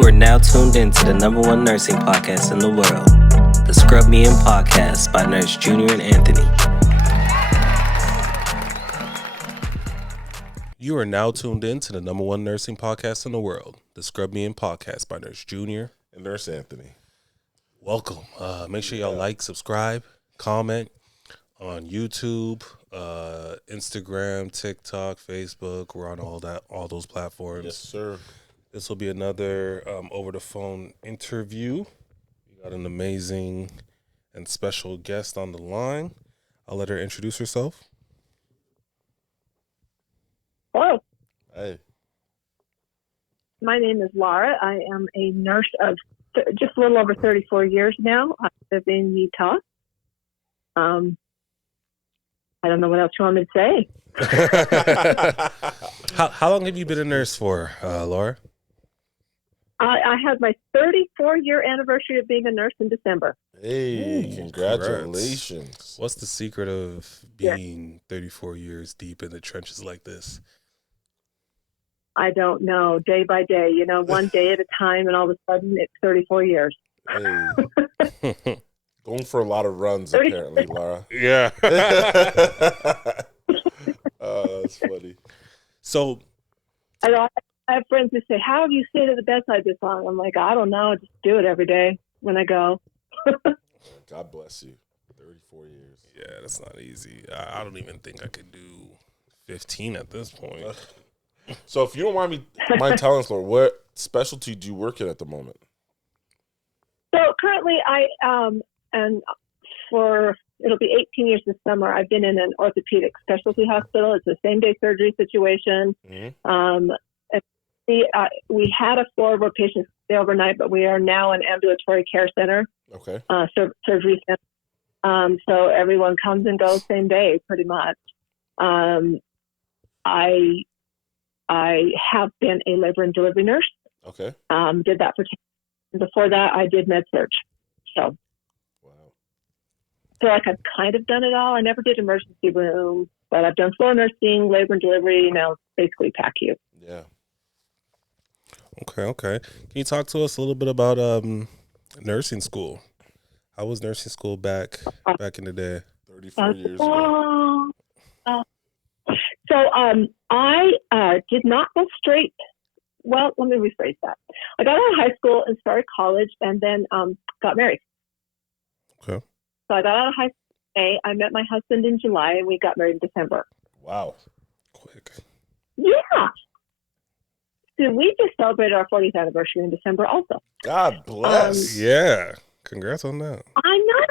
You are now tuned in to the #1 nursing podcast in the world, the Scrub Me In podcast by Nurse Junior and Anthony. You are now tuned in to the #1 nursing podcast in the world, the Scrub Me In podcast by Nurse Junior and Nurse Anthony. Welcome. Make sure y'all like, subscribe, comment on YouTube, Instagram, TikTok, Facebook. We're on all those platforms. Yes, sir. This will be another over the phone interview. We got an amazing and special guest on the line. I'll let her introduce herself. Hello. Hey. My name is Laura. I am a nurse of just a little over 34 years now. I live in Utah. I don't know what else you want me to say. How long have you been a nurse for, Laura? I had my 34-year anniversary of being a nurse in December. Hey, congratulations. Congrats. What's the secret of being 34 years deep in the trenches like this? I don't know. Day by day, one day at a time, and all of a sudden it's 34 years. Hey. Going for a lot of runs, apparently, Laura. Yeah. That's funny. So, I have friends who say, "How have you stayed at the bedside this long?" I'm like, I don't know. I just do it every day when I go. God bless you. 34 years. Yeah, that's not easy. I don't even think I could do 15 at this point. So if you don't mind telling us, Laura, what specialty do you work in at the moment? So currently and it'll be 18 years this summer, I've been in an orthopedic specialty hospital. It's a same-day surgery situation. Mm-hmm. We had a floor where patients stay overnight, but we are now an ambulatory care center. Okay. Surgery center. So everyone comes and goes same day, pretty much. I have been a labor and delivery nurse. Okay. Did that for 10 years. Before that, I did med-surg. So. Wow. I feel like I've kind of done it all. I never did emergency room, but I've done floor nursing, labor and delivery, now basically PACU. Yeah. Okay. Can you talk to us a little bit about nursing school? How was nursing school back in the day? 34 years ago. So I did not go straight. Well, let me rephrase that. I got out of high school and started college and then got married. Okay. So I got out of high school in May. I met my husband in July and we got married in December. Wow. Quick. Yeah. So we just celebrated our 40th anniversary in December also. God bless. Yeah. Congrats on that. I'm not.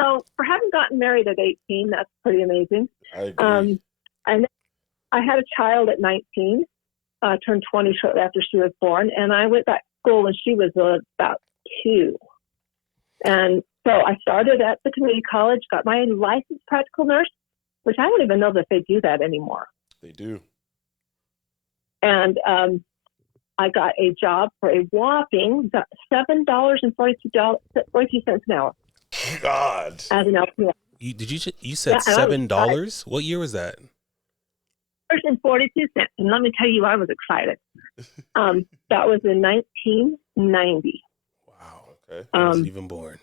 So for having gotten married at 18, that's pretty amazing. I agree. And I had a child at 19, turned 20 shortly after she was born, and I went back to school when she was about 2. And so I started at the community college, got my licensed practical nurse, which I don't even know that they do that anymore. They do. And I got a job for a whopping $7.42 an hour. God. As an LPN. You said $7? What year was that? $7.42. And let me tell you, I was excited. That was in 1990. Wow. Okay. I wasn't even born.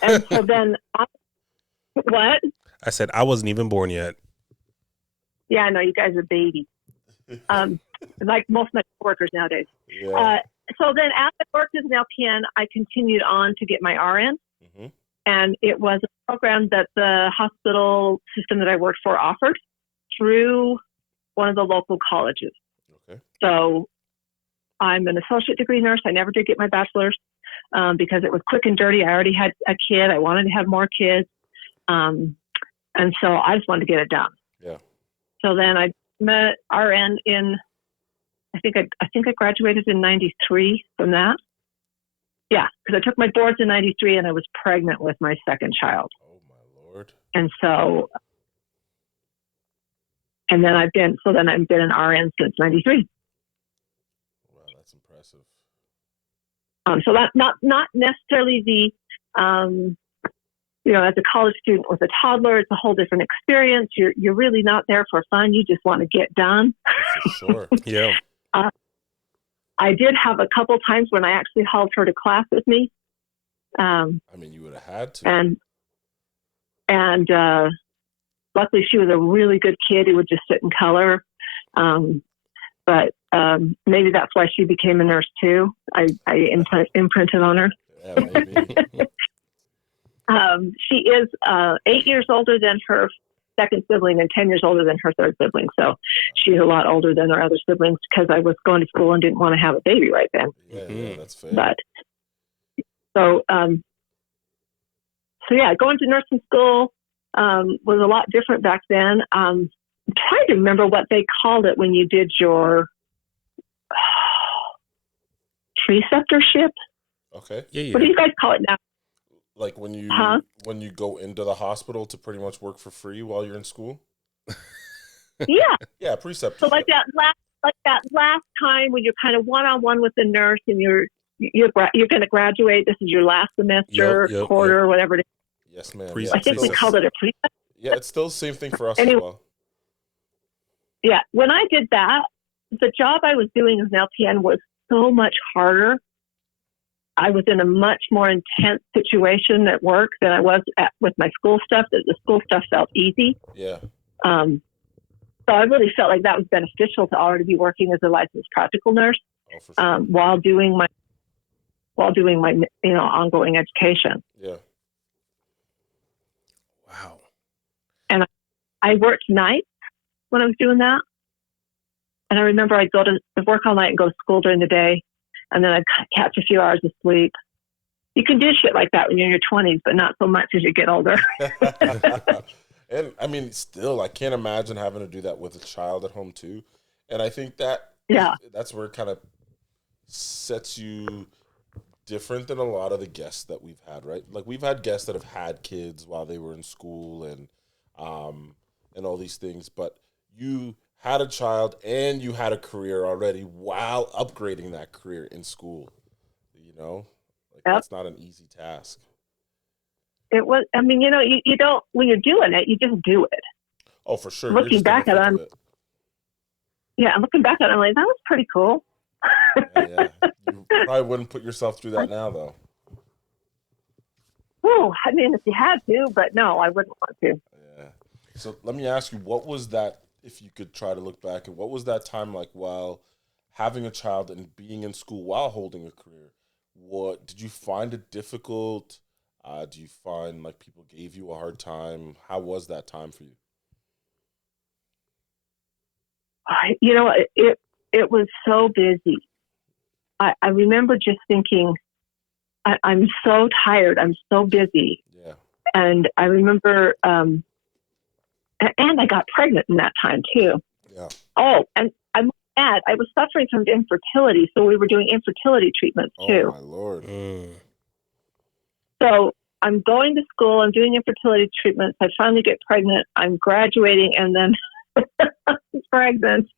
And so then, what? I said I wasn't even born yet. Yeah, I know, you guys are babies. Like most of my workers nowadays. Yeah. So then after I worked as an LPN, I continued on to get my RN. Mm-hmm. And it was a program that the hospital system that I worked for offered through one of the local colleges. Okay. So I'm an associate degree nurse. I never did get my bachelor's because it was quick and dirty. I already had a kid. I wanted to have more kids. And so I just wanted to get it done. Yeah. So then I met RN in, I think I graduated in 93 from that. Yeah, because I took my boards in 93 and I was pregnant with my second child. Oh my Lord. And so, and then I've been an RN since 93. Wow, that's impressive. So that's not necessarily the, as a college student with a toddler, it's a whole different experience. You're really not there for fun. You just want to get done. For sure. Yeah. I did have a couple times when I actually hauled her to class with me. I mean, you would have had to. And luckily she was a really good kid who would just sit and color. But maybe that's why she became a nurse too. I imprinted on her. Yeah, maybe. She is 8 years older than her second sibling and 10 years older than her third sibling. So she's a lot older than our other siblings because I was going to school and didn't want to have a baby right then. Yeah, that's fair. But so yeah, going to nursing school was a lot different back then. I'm trying to remember what they called it when you did your preceptorship. Okay. Yeah. What do you guys call it now? Like when you go into the hospital to pretty much work for free while you're in school. Yeah. Yeah, preceptorship. So like that last time when you're kind of one-on-one with the nurse and you're going to graduate. This is your last semester, quarter, whatever it is. Yes, ma'am. I think we called it a precept. Yeah, it's still the same thing for us anyway, as well. Yeah, when I did that, the job I was doing as an LPN was so much harder. I was in a much more intense situation at work than I was with my school stuff. The school stuff felt easy. Yeah. So I really felt like that was beneficial to already be working as a licensed practical nurse For sure. while doing my ongoing education. Yeah. Wow. And I worked nights when I was doing that. And I remember I'd go to work all night and go to school during the day. And then I'd catch a few hours of sleep. You can do shit like that when you're in your 20s, but not so much as you get older. And I mean, still, I can't imagine having to do that with a child at home too. And I think that's where it kind of sets you different than a lot of the guests that we've had, right? Like we've had guests that have had kids while they were in school and all these things, but you had a child and you had a career already while upgrading that career in school. That's not an easy task. It was. I mean, you don't when you're doing it, you just do it. Oh, for sure. Looking back at it, looking back at it, I'm like, that was pretty cool. Yeah. You probably wouldn't put yourself through that now, though. Oh, I mean, if you had to, but no, I wouldn't want to. Yeah. So let me ask you, what was that? If you could try to look back, and what was that time like while having a child and being in school while holding a career? What did you find it difficult? Do you find like people gave you a hard time? How was that time for you? It was so busy. I remember just thinking, I'm so tired. I'm so busy. Yeah. And I remember, and I got pregnant in that time too. Yeah. Oh, and I'm mad. I was suffering from infertility, so we were doing infertility treatments too. Oh my Lord. So I'm going to school. I'm doing infertility treatments. I finally get pregnant. I'm graduating, and then I'm pregnant.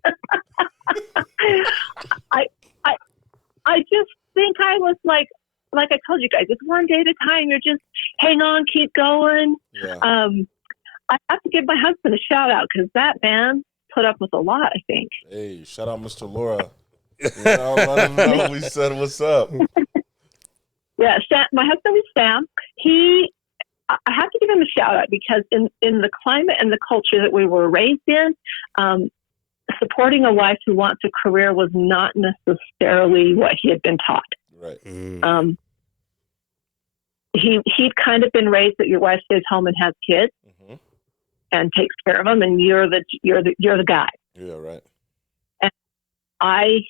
I just think I was like I told you guys, it's one day at a time. You're just hang on, keep going. Yeah. I have to give my husband a shout out because that man put up with a lot, I think. Hey, shout out Mr. Laura. Let him know we said what's up. Yeah, my husband is Sam. I have to give him a shout out because in the climate and the culture that we were raised in, supporting a wife who wants a career was not necessarily what he had been taught. Right. He'd kind of been raised that your wife stays home and has kids and takes care of them, and you're the guy. Yeah, right. And I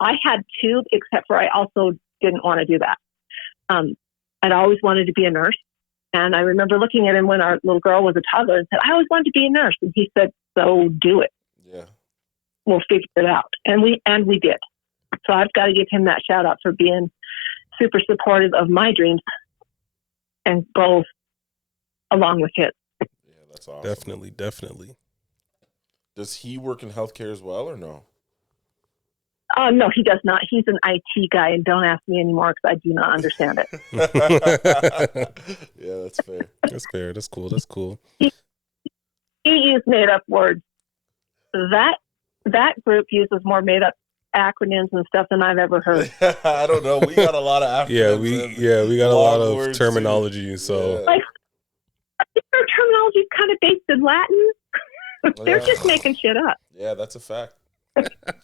had two, except for I also didn't want to do that. I'd always wanted to be a nurse. And I remember looking at him when our little girl was a toddler and said, I always wanted to be a nurse. And he said, so do it. Yeah. We'll figure it out. And we did. So I've got to give him that shout out for being super supportive of my dreams and goals along with his. Yeah, that's awesome. Definitely. Does he work in healthcare as well or no? No, he does not. He's an IT guy, and don't ask me anymore because I do not understand it. Yeah, that's fair. That's fair. That's cool. He used made-up words. That group uses more made-up acronyms and stuff than I've ever heard. I don't know. We got a lot of acronyms. We got a lot of terminology. Too. So, like, I think their terminology is kind of based in Latin. They're just making shit up. Yeah, that's a fact.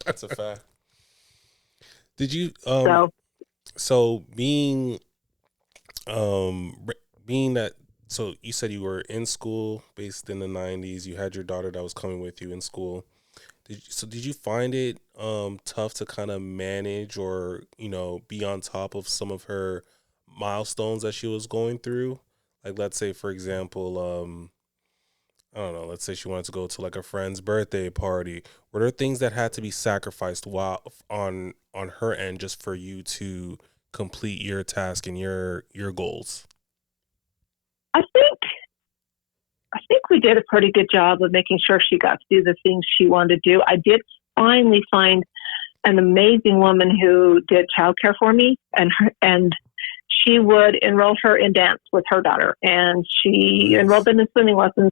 That's a fact. Did you so being that, so you said you were in school based in the 90s, you had your daughter that was coming with you in school. Did you find it tough to kind of manage or, be on top of some of her milestones that she was going through? Like, let's say, for example, I don't know, let's say she wanted to go to like a friend's birthday party. Were there things that had to be sacrificed while on her end just for you to complete your task and your goals? I think we did a pretty good job of making sure she got to do the things she wanted to do. I did finally find an amazing woman who did childcare for me, and she would enroll her in dance with her daughter, and she enrolled them in swimming lessons.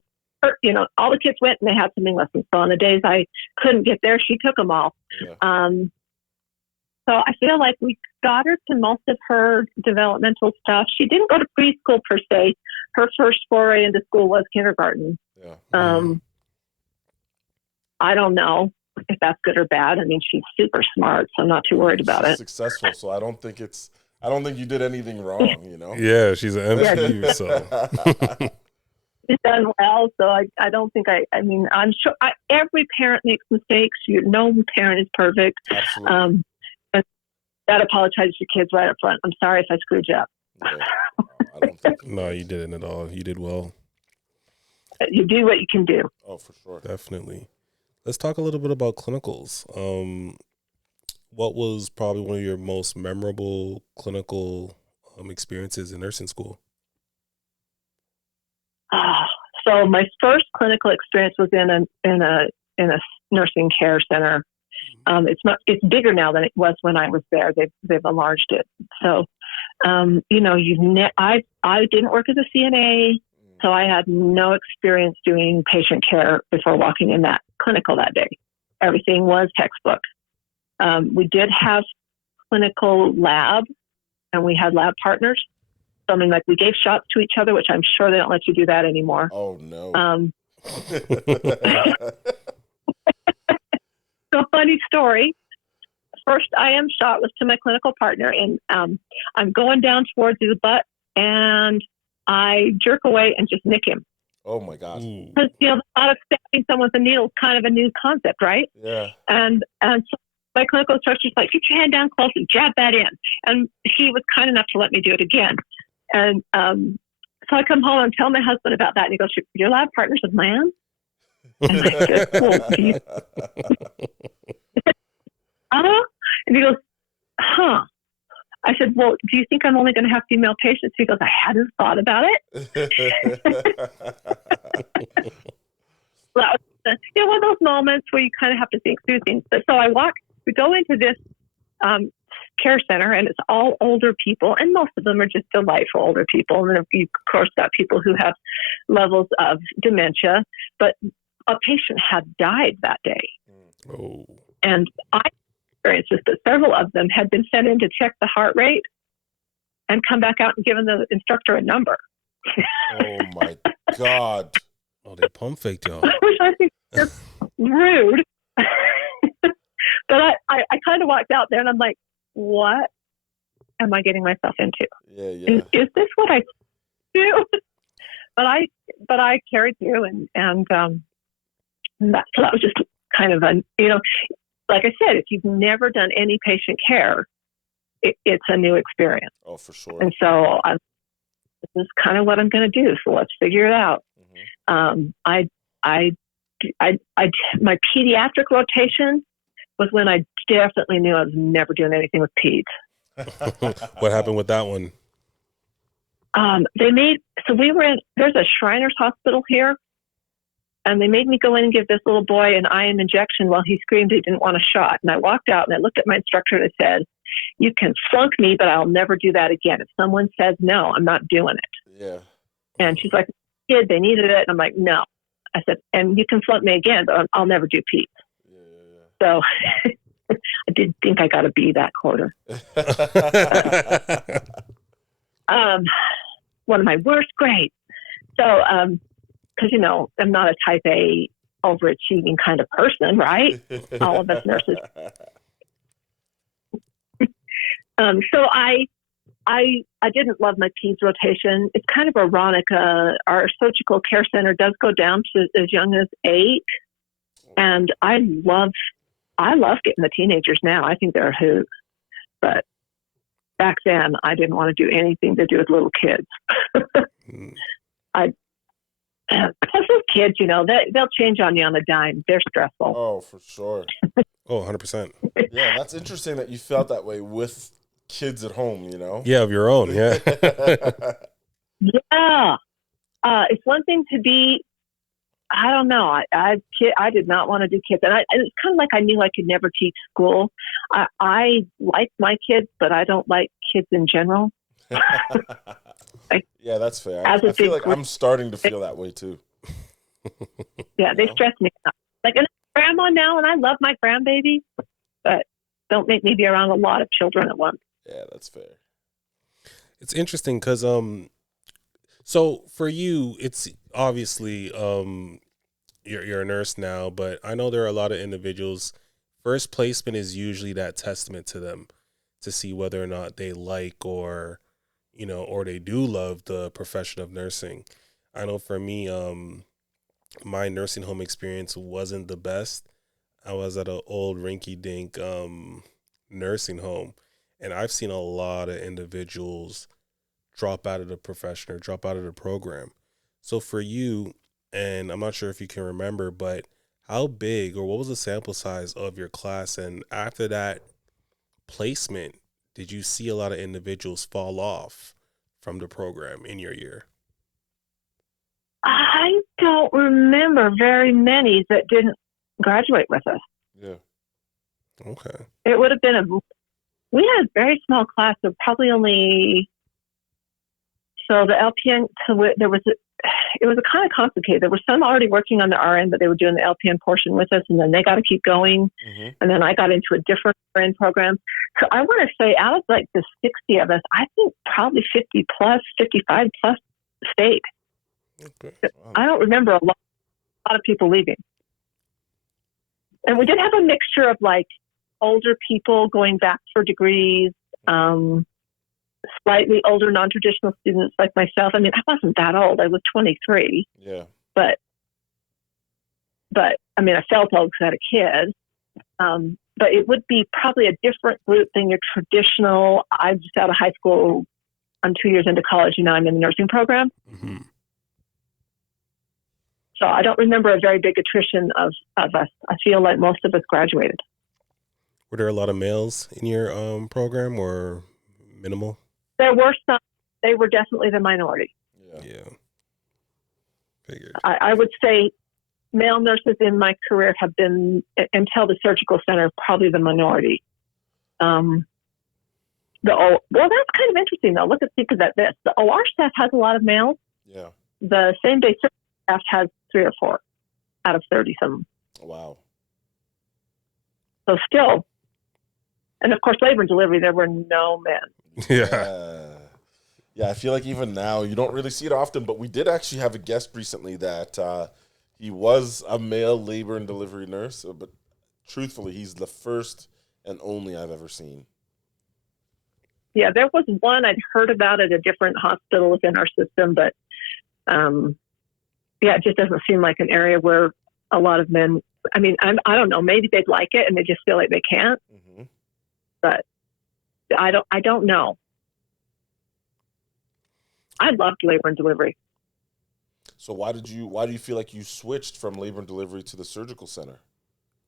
All the kids went and they had swimming lessons. So on the days I couldn't get there, she took them all. Yeah. So I feel like we got her to most of her developmental stuff. She didn't go to preschool per se. Her first foray into school was kindergarten. Yeah. I don't know if that's good or bad. I mean, she's super smart, so I'm not too worried about it. Successful, so I don't think you did anything wrong, Yeah, she's an MPU, so. She's done well, so I don't think I'm sure every parent makes mistakes. No parent is perfect. Absolutely. That apologize to your kids right up front. I'm sorry if I screwed you up. Yeah. I don't think No, you didn't at all. You did well. You do what you can do. Oh, for sure. Definitely. Let's talk a little bit about clinicals. What was probably one of your most memorable clinical experiences in nursing school? So my first clinical experience was in a nursing care center. It's bigger now than it was when I was there. They've enlarged it. So, I didn't work as a CNA, so I had no experience doing patient care before walking in that clinical that day. Everything was textbook. We did have clinical lab, and we had lab partners. So, we gave shots to each other, which I'm sure they don't let you do that anymore. Oh, no. So, funny story. First IM shot was to my clinical partner, and I'm going down towards his butt, and I jerk away and just nick him. Oh, my God. Because, the thought of stabbing someone with a needle is kind of a new concept, right? Yeah. And so my clinical instructor's like, get your hand down close and jab that in. And he was kind enough to let me do it again. And so I come home and tell my husband about that, and he goes, your lab partner's a man? And I said, well, do you... And he goes, huh. I said, well, do you think I'm only going to have female patients? He goes, I hadn't thought about it. Well, one of those moments where you kind of have to think through things. But so we go into this care center, and it's all older people, and most of them are just delightful older people. And then you, of course, got people who have levels of dementia, but a patient had died that day. Oh. And I experienced this, that several of them had been sent in to check the heart rate and come back out and given the instructor a number. Oh, my God. Oh, they pump faked y'all. Which I think is rude. But I kind of walked out there, and I'm like, what am I getting myself into? Yeah. Is this what I do? But I carried through, and that was just kind of like I said, if you've never done any patient care, it's a new experience. Oh, for sure. And so this is kind of what I'm going to do. So let's figure it out. Mm-hmm. My pediatric rotation was when I definitely knew I was never doing anything with peds. What happened with that one? There's a Shriners Hospital here, and they made me go in and give this little boy an IM injection while he screamed he didn't want a shot. And I walked out and I looked at my instructor and I said, you can flunk me, but I'll never do that again. If someone says no, I'm not doing it. Yeah. And she's like, kid, they needed it. And I'm like, no. I said, and you can flunk me again, but I'll never do peds. Yeah. So I did think I got a B that quarter. One of my worst grades. So, because, you know, I'm not a type A overachieving kind of person, right? All of us nurses. So I didn't love my peds rotation. It's kind of ironic. Our surgical care center does go down to as young as 8. And I love getting the teenagers now. I think they're a hoot. But back then, I didn't want to do anything to do with little kids. Plus with kids, you know, they'll change on you on a dime. They're stressful. Oh, for sure. 100%. Yeah, that's interesting that you felt that way with kids at home, you know? Yeah, of your own, yeah. Yeah. It's one thing to be, I don't know. I did not want to do kids. And it's kind of like I knew I could never teach school. I like my kids, but I don't like kids in general. Yeah, that's fair. I feel like I'm starting to feel that way too. Yeah, they stress me out. Like, and I'm grandma now, and I love my grandbaby, but don't make me be around a lot of children at once. Yeah, that's fair. It's interesting because, so for you, it's obviously, you're a nurse now, but I know there are a lot of individuals. First placement is usually that testament to them to see whether or not they like or, you know, or they do love the profession of nursing. I know for me, my nursing home experience wasn't the best. I was at an old rinky-dink nursing home, and I've seen a lot of individuals drop out of the profession or drop out of the program. So for you, and I'm not sure if you can remember, but how big or what was the sample size of your class? And after that placement, did you see a lot of individuals fall off from the program in your year? I don't remember very many that didn't graduate with us. Yeah. Okay. It would have been we had a very small class of probably only, so the LPN, it was kind of complicated. There were some already working on the RN, but they were doing the LPN portion with us, and then they got to keep going. Mm-hmm. And then I got into a different RN program. So I want to say out of like the 60 of us, I think probably 50 plus, 55 plus stayed. Okay. Wow. I don't remember a lot of people leaving. And we did have a mixture of like older people going back for degrees, slightly older non-traditional students like myself. I mean, I wasn't that old. I was 23. Yeah. But I mean, I felt old because I had a kid. But it would be probably a different group than your traditional. I'm just out of high school. I'm 2 years into college, and now I'm in the nursing program. Mm-hmm. So I don't remember a very big attrition of us. I feel like most of us graduated. Were there a lot of males in your program or minimal? There were some. They were definitely the minority. Yeah. Figured. I would say male nurses in my career have been, until the surgical center, probably the minority. Well, that's kind of interesting, though. Think about this. The OR staff has a lot of males. Yeah. The same-day surgical staff has 3 or 4 out of 30-some. Wow. So still, and of course, labor and delivery, there were no men. Yeah, I feel like even now, you don't really see it often, but we did actually have a guest recently that he was a male labor and delivery nurse, but truthfully, he's the first and only I've ever seen. Yeah, there was one I'd heard about at a different hospital within our system, but it just doesn't seem like an area where a lot of men, I mean, I don't know, maybe they'd like it and they just feel like they can't, mm-hmm. But I don't know. I loved labor and delivery. So why do you feel like you switched from labor and delivery to the surgical center,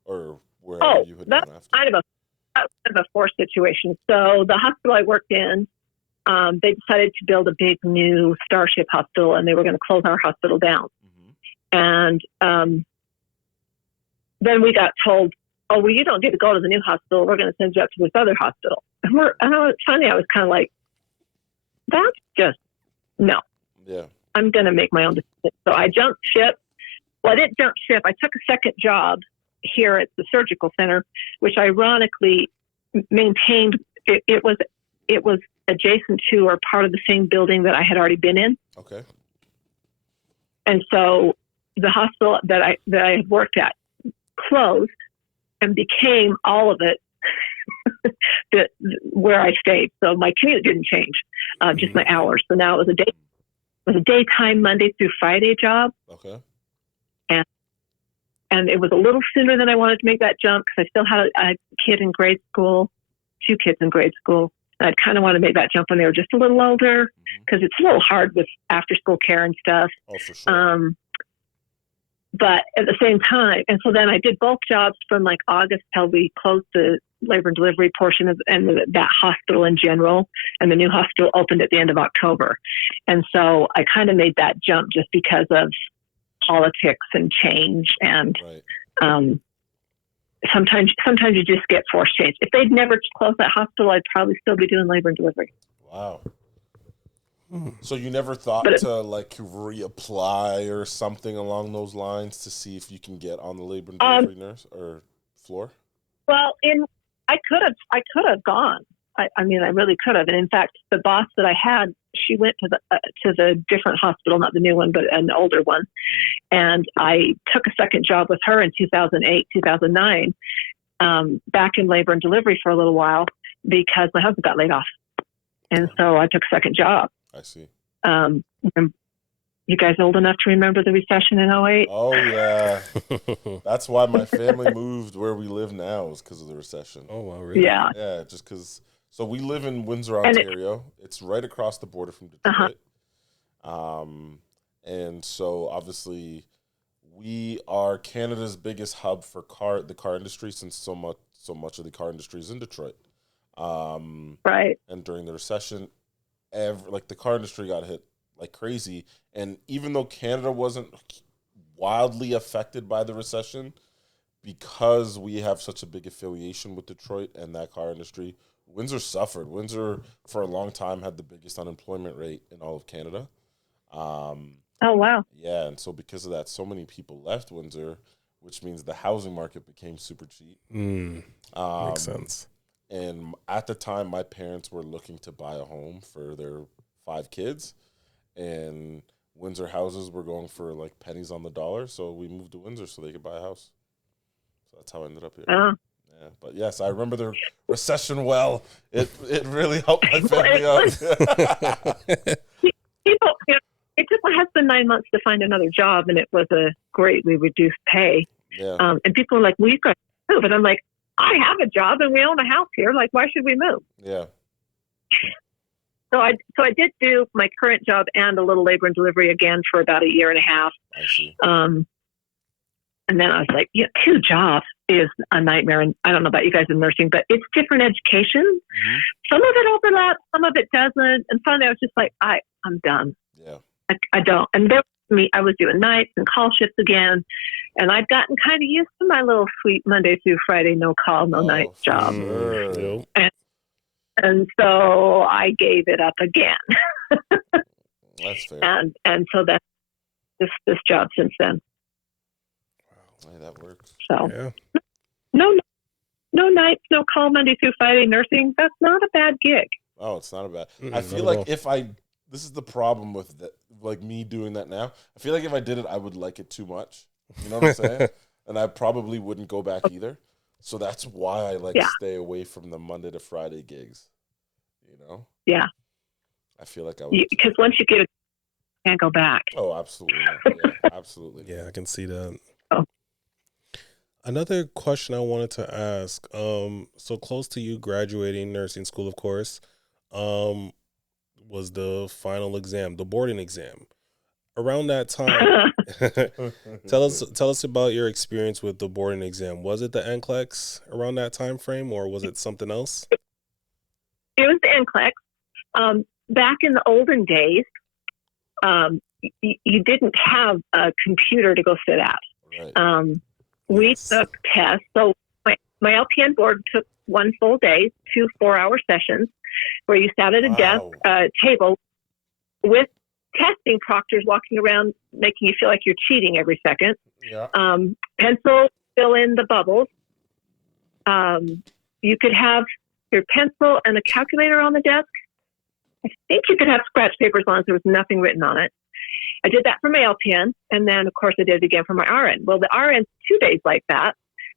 or wherever you had gone after? That was kind of a forced situation. So the hospital I worked in, they decided to build a big new Starship hospital, and they were going to close our hospital down. Mm-hmm. And then we got told, "Oh, well, you don't get to go to the new hospital. We're going to send you up to this other hospital." And I know it's funny. I was kind of like, "That's just no." Yeah. I'm going to make my own decision. So I jumped ship. Well, I didn't jump ship. I took a second job here at the surgical center, which ironically maintained, it was adjacent to or part of the same building that I had already been in. Okay. And so the hospital that I had worked at closed and became all of it where I stayed. So my commute didn't change, just my hours. So now it was a daytime Monday through Friday job. Okay. And it was a little sooner than I wanted to make that jump because I still had a kid in grade school, 2 kids in grade school. And I kind of wanted to make that jump when they were just a little older because it's a little hard with after school care and stuff. Oh, for sure. But at the same time, and so then I did both jobs from like August till we closed the labor and delivery portion of and that hospital in general, and the new hospital opened at the end of October. And so I kind of made that jump just because of politics and change, and sometimes you just get forced change. If they'd never closed that hospital, I'd probably still be doing labor and delivery. Wow. So you never thought to like reapply or something along those lines to see if you can get on the labor and delivery nurse or floor? Well, I could have gone. I mean, I really could have. And in fact, the boss that I had, she went to the different hospital, not the new one, but an older one. And I took a second job with her in 2008, 2009, back in labor and delivery for a little while because my husband got laid off. And so I took a second job. I see. You guys old enough to remember the recession in 2008? Oh, yeah. That's why my family moved where we live now, is because of the recession. Oh, wow, really? Yeah. Yeah, just because. So we live in Windsor, Ontario. It's right across the border from Detroit. And so obviously we are Canada's biggest hub for the car industry, since so much of the car industry is in Detroit. Right. And during the recession, the car industry got hit like crazy. And even though Canada wasn't wildly affected by the recession, because we have such a big affiliation with Detroit and that car industry, Windsor suffered. Windsor, for a long time, had the biggest unemployment rate in all of Canada. Oh, wow. Yeah, and so because of that, so many people left Windsor, which means the housing market became super cheap. Makes sense. And at the time, my parents were looking to buy a home for their 5 kids, and Windsor houses were going for like pennies on the dollar, so we moved to Windsor so they could buy a house. So that's how I ended up here. Yeah, but yes, I remember the recession well. It really helped my family out. People, it took my husband 9 months to find another job, and it was a greatly reduced pay. Yeah. And people are like, "We've got to move," and I'm like, "I have a job and we own a house here. Like, why should we move?" Yeah. So I did do my current job and a little labor and delivery again for about a year and a half. I see. And then I was like, 2 jobs is a nightmare. And I don't know about you guys in nursing, but it's different education. Mm-hmm. Some of it overlaps, some of it doesn't. And finally I was just like, I'm done. Yeah. I don't. And there was me, I was doing nights and call shifts again. And I'd gotten kind of used to my little sweet Monday through Friday, no call, no night job. Sure. And so I gave it up again. That's fair. And so that's this job since then. Hey, that works. So Yeah. no nights, no call, Monday through Friday nursing. That's not a bad gig. Oh, it's not a bad. I feel like this is the problem with like me doing that now. I feel like if I did it, I would like it too much. You know what I'm saying? And I probably wouldn't go back either. So that's why I stay away from the Monday to Friday gigs. You know? Yeah. I feel like I would. Because once you get it, you can't go back. Oh, absolutely. Yeah, absolutely. Yeah, I can see that. Oh. Another question I wanted to ask. So close to you graduating nursing school, of course, was the final exam, the boarding exam. Around that time, tell us about your experience with the boarding exam. Was it the NCLEX around that time frame, or was it something else? It was the NCLEX. Back in the olden days, you didn't have a computer to go sit at. Right. We took tests. So my LPN board took one full day, 2 4-hour sessions, where you sat at a desk, table with testing proctors walking around, making you feel like you're cheating every second. Yeah. Pencil fill in the bubbles. You could have your pencil and a calculator on the desk. I think you could have scratch paper as long as there was nothing written on it. I did that for my LPN, and then, of course, I did it again for my RN. Well, the RN's 2 days like that.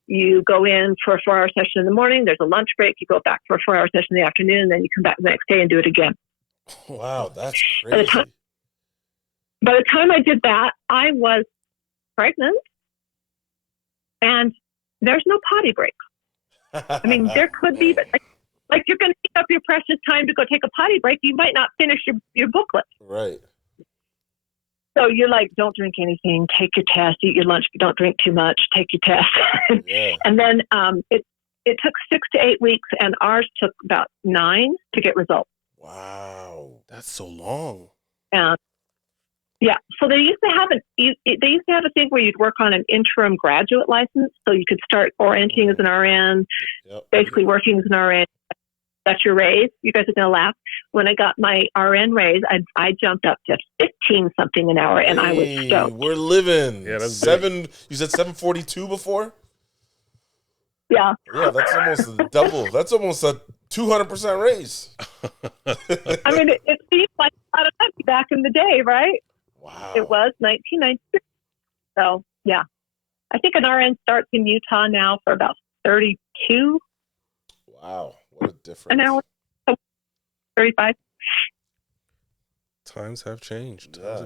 You go in for a 4-hour session in the morning. There's a lunch break. You go back for a 4-hour session in the afternoon, and then you come back the next day and do it again. Wow, that's crazy. By the time I did that, I was pregnant, and there's no potty break. I mean, there could be, but like you're going to take up your precious time to go take a potty break. You might not finish your booklet. Right. So you're like, don't drink anything, take your test, eat your lunch, but don't drink too much, take your test. Yeah. And then it took 6 to 8 weeks, and ours took about 9 to get results. Wow. That's so long. Yeah. So they used to have a thing where you'd work on an interim graduate license, so you could start orienting as an RN, basically working as an RN. That's your raise. You guys are going to laugh. When I got my RN raise, I jumped up to 15 something an hour, and I was stoked. We're living. Yeah, that's 7. Big. You said 742 before. Yeah. Yeah, that's almost a double. That's almost a 200% raise. I mean, it seems like a lot of money back in the day, right? Wow. It was 1996. So, yeah. I think an RN starts in Utah now for about 32. Wow. What a difference. An hour. 35. Times have changed. Yeah.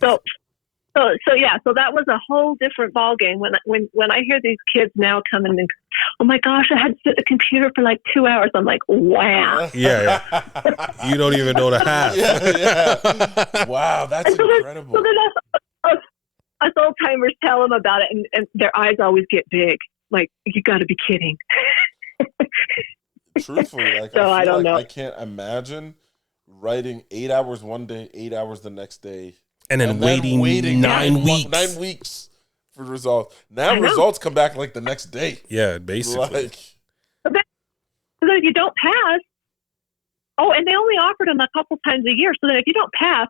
So that was a whole different ballgame. When I hear these kids now coming and, oh my gosh, I had to sit at the computer for like 2 hours. I'm like, wow. Yeah. You don't even know the half. Yeah. Wow, that's incredible. So then us old timers tell them about it, and their eyes always get big. Like, you got to be kidding. Truthfully, like, so I don't know. I can't imagine writing 8 hours one day, 8 hours the next day. And then waiting 9 weeks. 9 weeks for results. Now results come back like the next day. Yeah, basically. So then if you don't pass, and they only offered them a couple times a year. So then if you don't pass,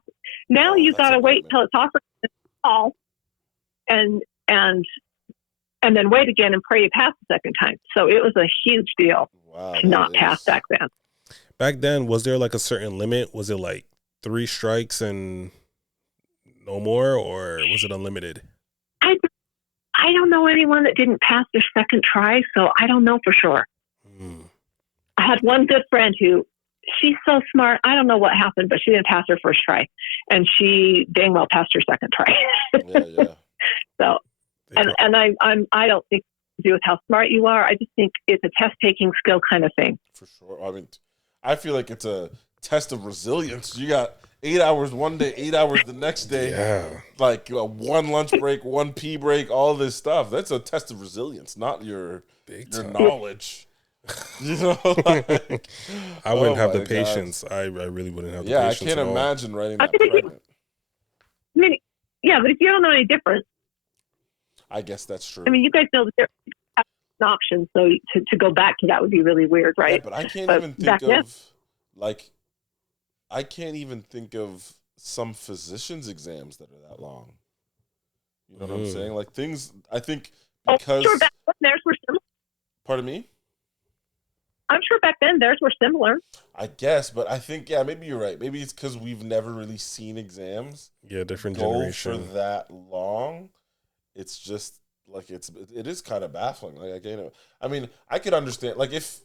now you got to wait till it's offered in the fall, and then wait again and pray you pass the second time. So it was a huge deal to not pass back then. Back then, was there like a certain limit? Was it like 3 strikes and no more, or was it unlimited? I don't know anyone that didn't pass their second try, so I don't know for sure. I had one good friend who, she's so smart. I don't know what happened, but she didn't pass her first try, and she dang well passed her second try. Yeah. So, I don't think it's to do with how smart you are. I just think it's a test-taking skill kind of thing. For sure. I mean, I feel like it's a test of resilience. You got 8 hours one day, 8 hours the next day. Yeah. Like one lunch break, one pee break, all this stuff. That's a test of resilience, not your knowledge. You know, like, I wouldn't have the patience. I really wouldn't have the patience. Yeah, I can't imagine writing that pregnant. I mean, yeah, but if you don't know any different, I guess that's true. I mean, you guys know that there are options, so to go back to that would be really weird, right? Yeah, but I can't even think of, like, I can't even think of some physicians' exams that are that long. You know what I'm saying? Like, things, I think, because... sure, back then theirs were similar. Pardon me? I'm sure back then theirs were similar. I guess, but I think, yeah, maybe you're right. Maybe it's because we've never really seen exams. Yeah, different go generation. For that long. It's just, like, it is kind of baffling. Like, I mean, I could understand, like, if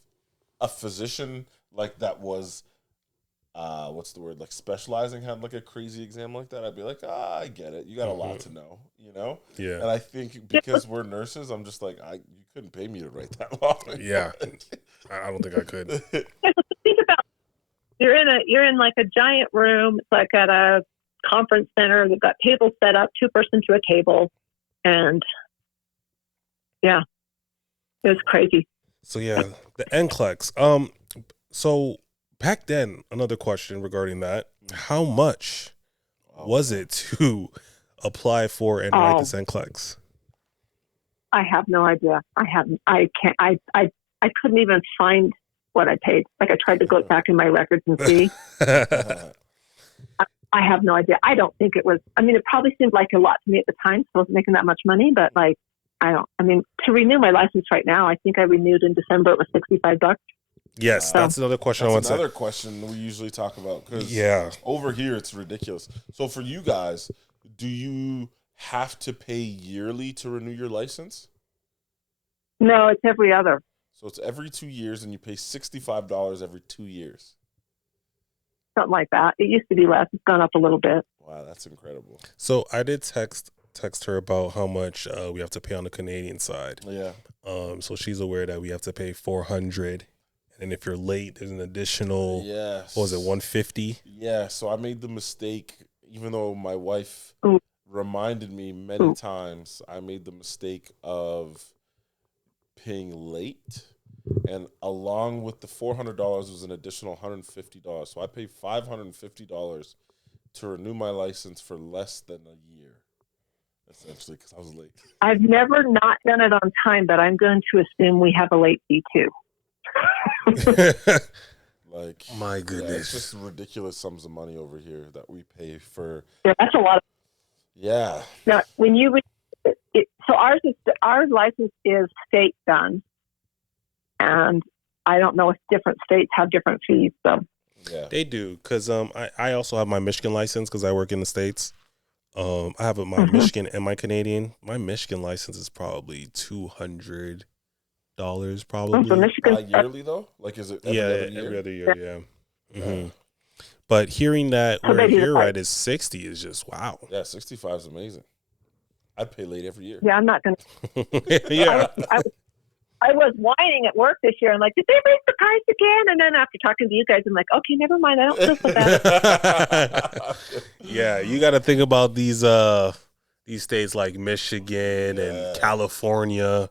a physician, like, that was... what's the word? Like specializing had like a crazy exam like that. I'd be like, I get it. You got a lot to know, you know? Yeah. And I think because we're nurses, I'm just like, you couldn't pay me to write that long. Yeah. I don't think I could. Think about you're in like a giant room. It's like at a conference center. They've got tables set up, 2-person to a table, and yeah, it was crazy. So yeah, the NCLEX. So. Back then, another question regarding that: how much was it to apply for and write this NCLEX? I have no idea. I can't. I couldn't even find what I paid. Like I tried to go back in my records and see. I have no idea. I don't think it was. I mean, it probably seemed like a lot to me at the time. So I wasn't making that much money, but like, to renew my license right now, I think I renewed in December. It was $65. Yes, that's another question. That's another question we usually talk about, because over here it's ridiculous. So for you guys, do you have to pay yearly to renew your license? No, it's every other. So it's every 2 years, and you pay $65 every 2 years. Something like that. It used to be less. It's gone up a little bit. Wow, that's incredible. So I did text her about how much we have to pay on the Canadian side. Yeah. So she's aware that we have to pay $400, and if you're late, there's an additional. Yes. What was it, $150? Yeah. So I made the mistake, even though my wife reminded me many times. I made the mistake of paying late. And along with the $400 was an additional $150. So I paid $550 to renew my license for less than a year, essentially, because I was late. I've never not done it on time, but I'm going to assume we have a late fee too. Like, my goodness. Yeah, it's just ridiculous sums of money over here that we pay for. Yeah, that's a lot. Yeah. Now, when you so our license is state done. And I don't know if different states have different fees. So yeah, they do, because I also have my Michigan license because I work in the States. I have my Michigan and my Canadian. My Michigan license is probably $200, probably. So Michigan yearly though? Like, is it every other year? Every other year, yeah. Mm-hmm. But hearing that where you're at is 60 is just wow. Yeah, 65 is amazing. I'd pay late every year. Yeah, I'm not going to. Yeah. I was whining at work this year. I'm like, did they raise the price again? And then after talking to you guys, I'm like, okay, never mind. I don't feel so bad. Yeah, you got to think about these states like Michigan and California.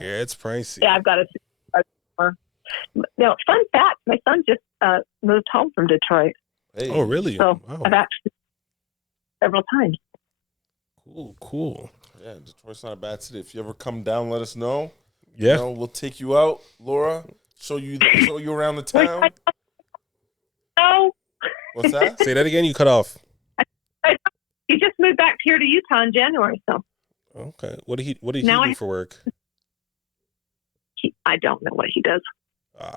Yeah, it's pricey. Yeah, I've got to. Now, fun fact: my son just moved home from Detroit. Hey. Oh, really? So wow. I've actually several times. Cool. Yeah, Detroit's not a bad city. If you ever come down, let us know. Yeah, we'll take you out, Laura. Show you around the town. No. What's that? Say that again. You cut off. He just moved back here to Utah in January. So. Okay. What did he do for work? I don't know what he does.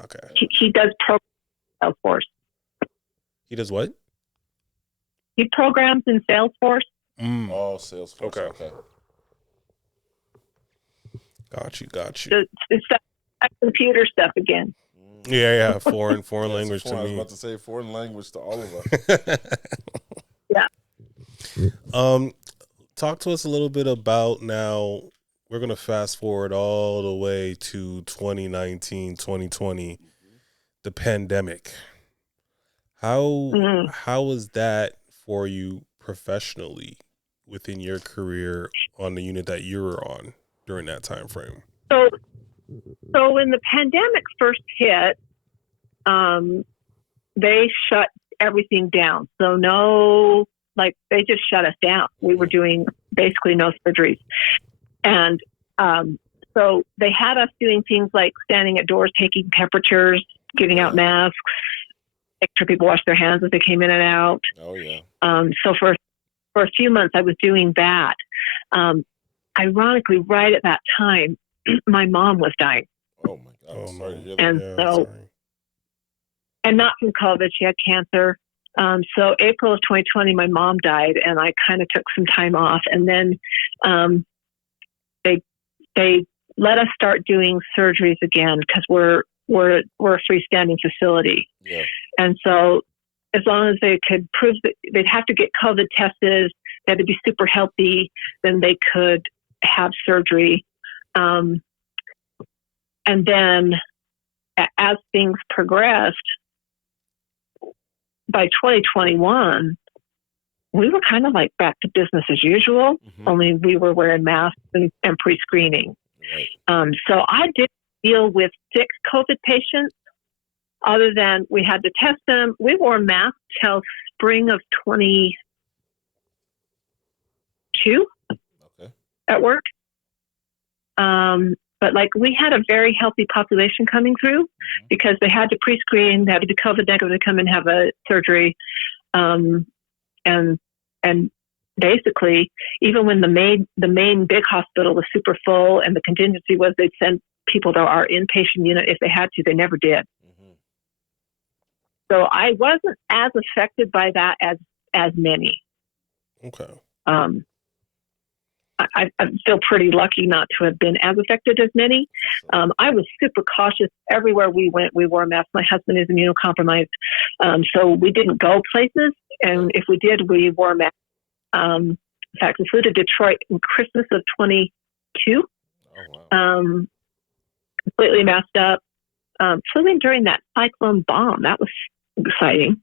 Okay. He does Salesforce. He does what? He programs in Salesforce. Oh, Salesforce. Okay. Got you. It's that computer stuff again. Yeah. Foreign language to me. I was about to say foreign language to all of us. Yeah. Talk to us a little bit about now. We're going to fast forward all the way to 2019, 2020, the pandemic. How was that for you professionally within your career on the unit that you were on during that time frame? So when the pandemic first hit, they shut everything down. So they just shut us down. We were doing basically no surgeries. And so they had us doing things like standing at doors, taking temperatures, giving out masks, make sure people wash their hands as they came in and out. Oh, yeah. So for a few months, I was doing that. Ironically, right at that time, my mom was dying. Oh, my God. I'm sorry to hear that. And and not from COVID. She had cancer. So April of 2020, my mom died, and I kind of took some time off. And then they let us start doing surgeries again because we're a freestanding facility. Yeah. And so as long as they could prove that they'd have to get COVID tested, they had to be super healthy, then they could have surgery. And then as things progressed, by 2021, we were kind of like back to business as usual, only we were wearing masks and pre-screening. Right. So I didn't deal with sick COVID patients other than we had to test them. We wore masks till spring of 22 at work. But we had a very healthy population coming through because they had to pre-screen, they had to be COVID negative to come and have a surgery. and basically, even when the main big hospital was super full and the contingency was they'd send people to our inpatient unit if they had to, they never did. Mm-hmm. So I wasn't as affected by that as many. Okay. I feel pretty lucky not to have been as affected as many. I was super cautious everywhere we went. We wore masks. My husband is immunocompromised, so we didn't go places. And if we did, we wore masks. In fact, we flew to Detroit in Christmas of 22. Oh, wow. Completely masked up. Flew in during that cyclone bomb. That was exciting.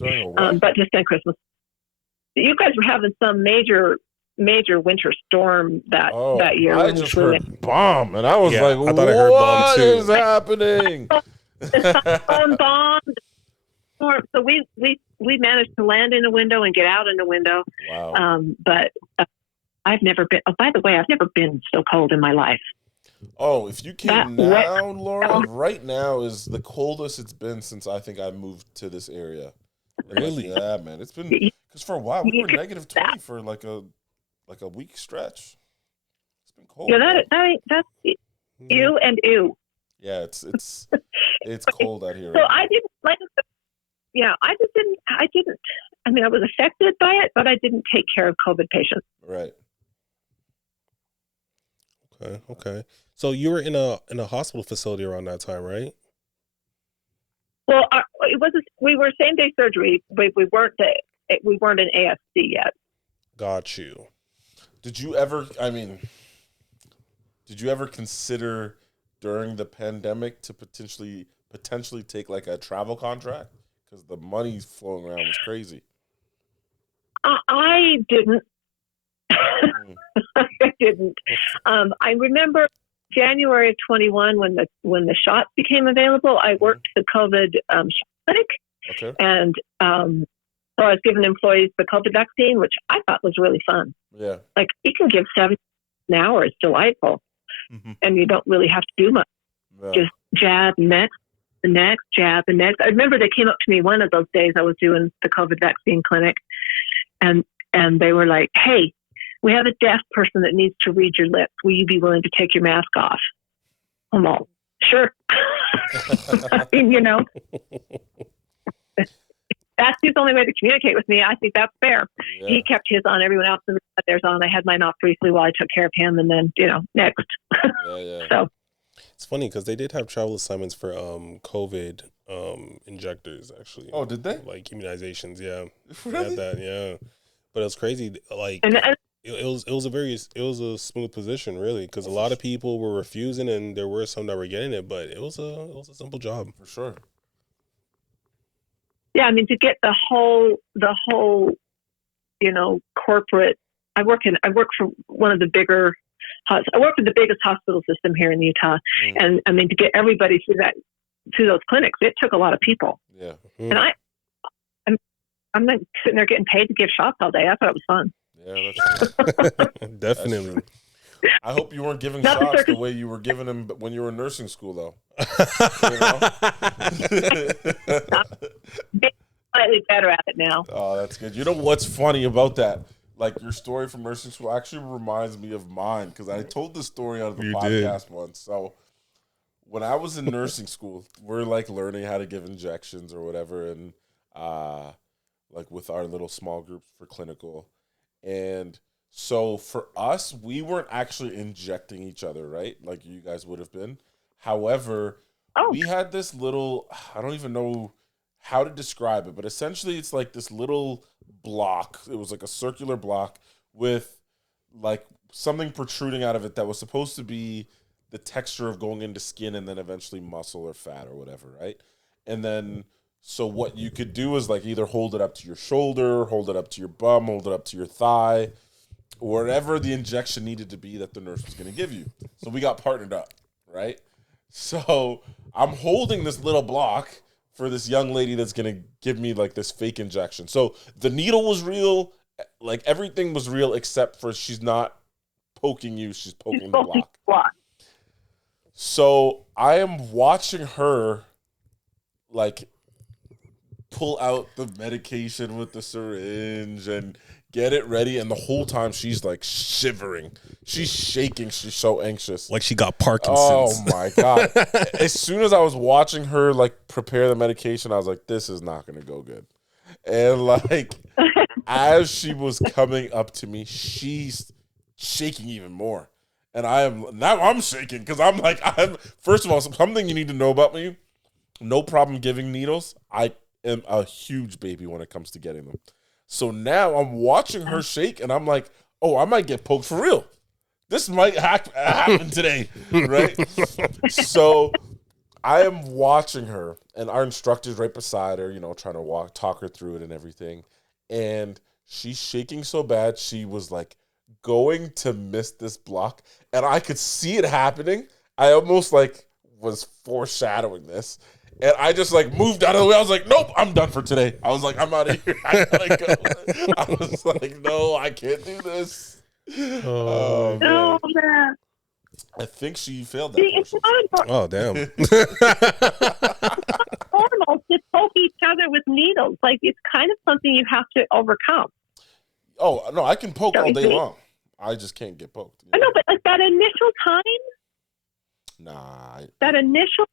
But just on Christmas. You guys were having some major winter storm that year. I just heard bomb, and I was like, I thought I heard bomb too. What is happening? Bomb. So we managed to land in a window and get out in a window. Wow. But I've never been. Oh, by the way, I've never been so cold in my life. Oh, if you came now, Laura, right now is the coldest it's been since I think I moved to this area. Really? Yeah, man. It's been because for a while we were negative 20 for like a week stretch. It's been cold. Yeah, that's ew and ew. Yeah, it's cold out here. So I didn't like. Yeah, I didn't. I mean, I was affected by it, but I didn't take care of COVID patients. Right. Okay. So you were in a hospital facility around that time, right? Well, we were same day surgery, but we weren't an ASC yet. Got you. Did you ever consider during the pandemic to potentially take like a travel contract? Because the money flowing around was crazy. I didn't. I didn't. I remember January of 21 when the shots became available. I worked the COVID shot clinic, and so I was giving employees the COVID vaccine, which I thought was really fun. Yeah, like you can give 7 an hour. It's delightful, and you don't really have to do much. Yeah. Just jab next, the next jab, the next. I remember they came up to me one of those days I was doing the COVID vaccine clinic, and they were like, "Hey, we have a deaf person that needs to read your lips. Will you be willing to take your mask off?" I'm all, sure. I mean, that's his only way to communicate with me. I think that's fair. Yeah. He kept his on. Everyone else had theirs on. I had mine off briefly while I took care of him, and then, next. Yeah. So it's funny because they did have travel assignments for COVID injectors, actually. Oh, did they? Like immunizations, yeah. Really? They had that, yeah. But it was crazy. Like, it was a smooth position, really, because a lot of people were refusing, and there were some that were getting it. But it was a simple job for sure. Yeah, I mean, to get the whole corporate. I work for one of the bigger. I work for the biggest hospital system here in Utah, and I mean, to get everybody through those clinics, it took a lot of people. Yeah, and I'm not sitting there getting paid to give shots all day. I thought it was fun. Yeah, that's definitely. I hope you weren't giving shots the way you were giving them when you were in nursing school, though. Slightly better at it now. Oh, that's good. You know what's funny about that? Like, your story from nursing school actually reminds me of mine, because I told this story on the podcast once. So when I was in nursing school, we're like learning how to give injections or whatever, and like with our little small groups for clinical. And so for us, we weren't actually injecting each other, right? Like you guys would have been. However, we had this little, I don't even know how to describe it, but essentially it's like this little block. It was like a circular block with like something protruding out of it that was supposed to be the texture of going into skin and then eventually muscle or fat or whatever, right? And then so what you could do is like either hold it up to your shoulder, hold it up to your bum, hold it up to your thigh, wherever the injection needed to be that the nurse was going to give you. So we got partnered up, right? So I'm holding this little block for this young lady that's going to give me like this fake injection. So the needle was real, like everything was real except for she's not poking you, she's poking the block. So I am watching her like pull out the medication with the syringe and get it ready. And the whole time she's like shivering. She's shaking. She's so anxious. Like she got Parkinson's. Oh my God. As soon as I was watching her like prepare the medication, I was like, this is not going to go good. And like, as she was coming up to me, she's shaking even more. And I'm shaking because first of all, something you need to know about me, no problem giving needles. I am a huge baby when it comes to getting them. So now I'm watching her shake and I'm like, oh, I might get poked for real. This might happen today, right? So I am watching her and our instructor's right beside her, trying to talk her through it and everything. And she's shaking so bad, she was like going to miss this block. And I could see it happening. I almost like was foreshadowing this. And I just like moved out of the way. I was like, nope, I'm done for today. I was like, I'm out of here. I gotta go. I was like, no, I can't do this. Oh, man. I think she failed that. Oh, damn. Normal to poke each other with needles. Like, it's kind of something you have to overcome. Oh, no, I can poke all day long. I just can't get poked. I know, but like that initial time? Nah. That initial?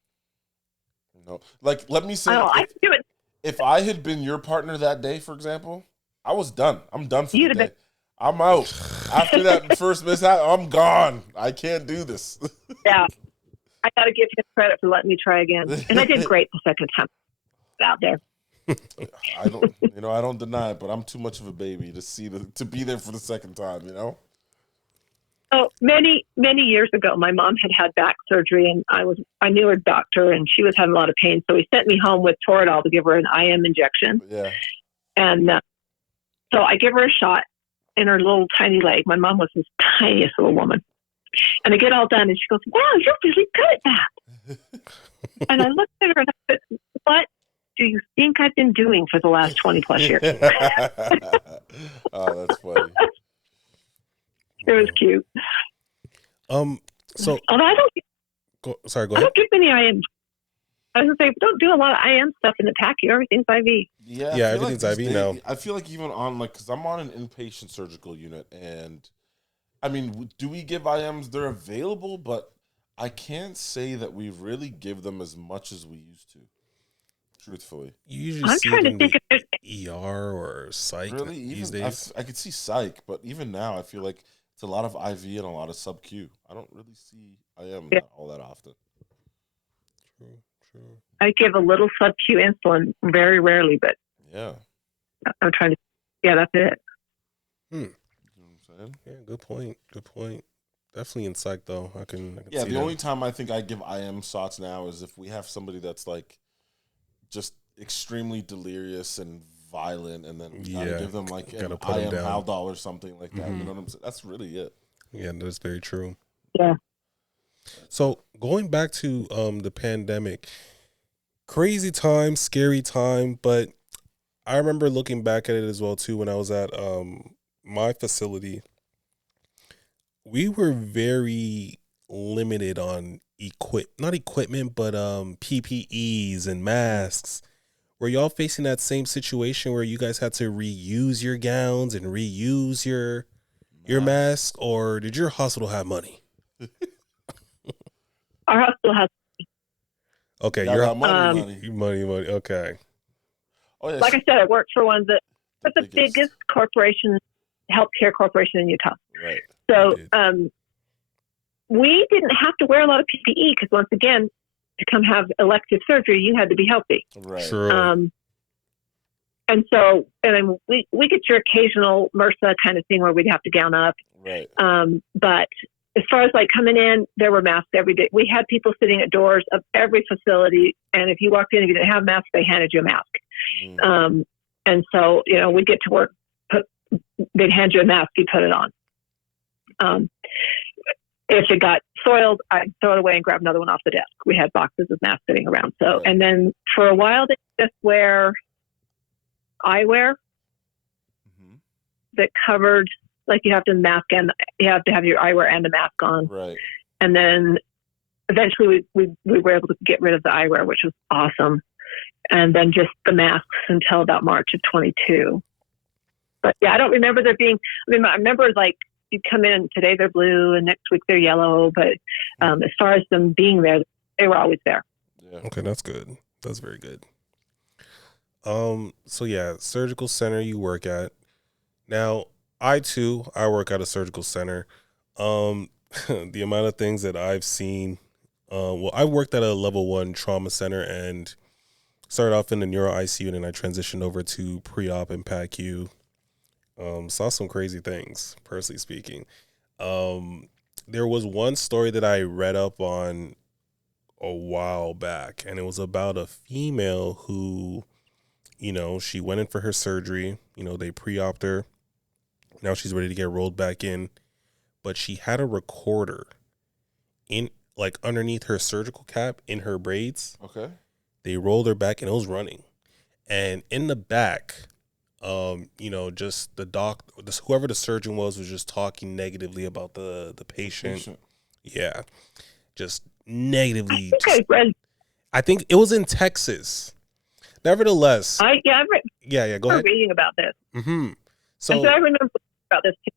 No. Like, let me say, I can do it. If I had been your partner that day, for example, I was done. I'm done for the day. I'm out. After that first mishap, I'm gone. I can't do this. Yeah. I got to give him credit for letting me try again. And I did great the second time out there. I don't deny it, but I'm too much of a baby to be there for the second time, Oh, many, many years ago, my mom had back surgery, and I knew her doctor, and she was having a lot of pain. So he sent me home with Toradol to give her an IM injection. Yeah. And so I give her a shot in her little tiny leg. My mom was this tiniest little woman. And I get all done, and she goes, wow, you're really good at that. And I looked at her, and I said, what do you think I've been doing for the last 20 plus years? Oh, that's funny. It was cute. So I go ahead. don't give many IMs. I was going to say, don't do a lot of IM stuff in the PACU. Everything's IV. Yeah, everything's IV now. I feel like even on because I'm on an inpatient surgical unit, and I mean, do we give IMs? They're available, but I can't say that we really give them as much as we used to. Truthfully, you usually see it in the ER or psych. Really, these days, I could see psych, but even now, I feel like it's a lot of IV and a lot of sub Q. I don't really see IM all that often. True. I give a little sub Q insulin very rarely, but yeah, I'm trying to. Yeah, that's it. You know what I'm saying? Yeah, good point. Definitely in psych though. I can yeah, see the that. only time I think I give IM shots now is if we have somebody that's like just extremely delirious and violent, and then give them like an IM Haldol or something like that. You know what I'm saying? That's really it. Yeah, that's very true. Yeah. So going back to the pandemic, crazy time, scary time, but I remember looking back at it as well too when I was at my facility. We were very limited on not equipment, but PPEs and masks. Were y'all facing that same situation where you guys had to reuse your gowns and reuse your mask, or did your hospital have money? Our hospital has. Okay, you're money. Okay. Oh, yeah, like I said, I worked for one that's the biggest corporation, healthcare corporation in Utah. Right. So we didn't have to wear a lot of PPE because, once again, to come have elective surgery, you had to be healthy. Right. True. And so, and then we get your occasional MRSA kind of thing where we'd have to gown up. Right. But as far as like coming in, there were masks every day. We had people sitting at doors of every facility, and if you walked in and you didn't have a mask, they handed you a mask. And so, we'd get to work, they'd hand you a mask, you put it on. If it got soiled, I'd throw it away and grab another one off the desk. We had boxes of masks sitting around. So, right. And then for a while, they just wear eyewear that covered, like you have to mask and you have to have your eyewear and the mask on. Right. And then eventually we were able to get rid of the eyewear, which was awesome. and then just the masks until about March of 22. But yeah, I don't remember there being, I remember like you'd come in, today they're blue and next week they're yellow. But as far as them being there, they were always there. Yeah. Okay, that's good. That's very good. So yeah, surgical center you work at. Now, I work at a surgical center. The amount of things that I've seen, I worked at a level 1 trauma center and started off in the neuro ICU, and then I transitioned over to pre-op and PACU. Saw some crazy things, personally speaking. There was one story that I read up on a while back, and it was about a female who, she went in for her surgery. They pre-oped her. Now she's ready to get rolled back in, but she had a recorder in, like, underneath her surgical cap in her braids. Okay. They rolled her back and it was running. And in the back, just whoever the surgeon was just talking negatively about the patient. Yeah. Just negatively. I think it was in Texas. Nevertheless. Go ahead. Reading about this. Mm-hmm. So I remember about this too.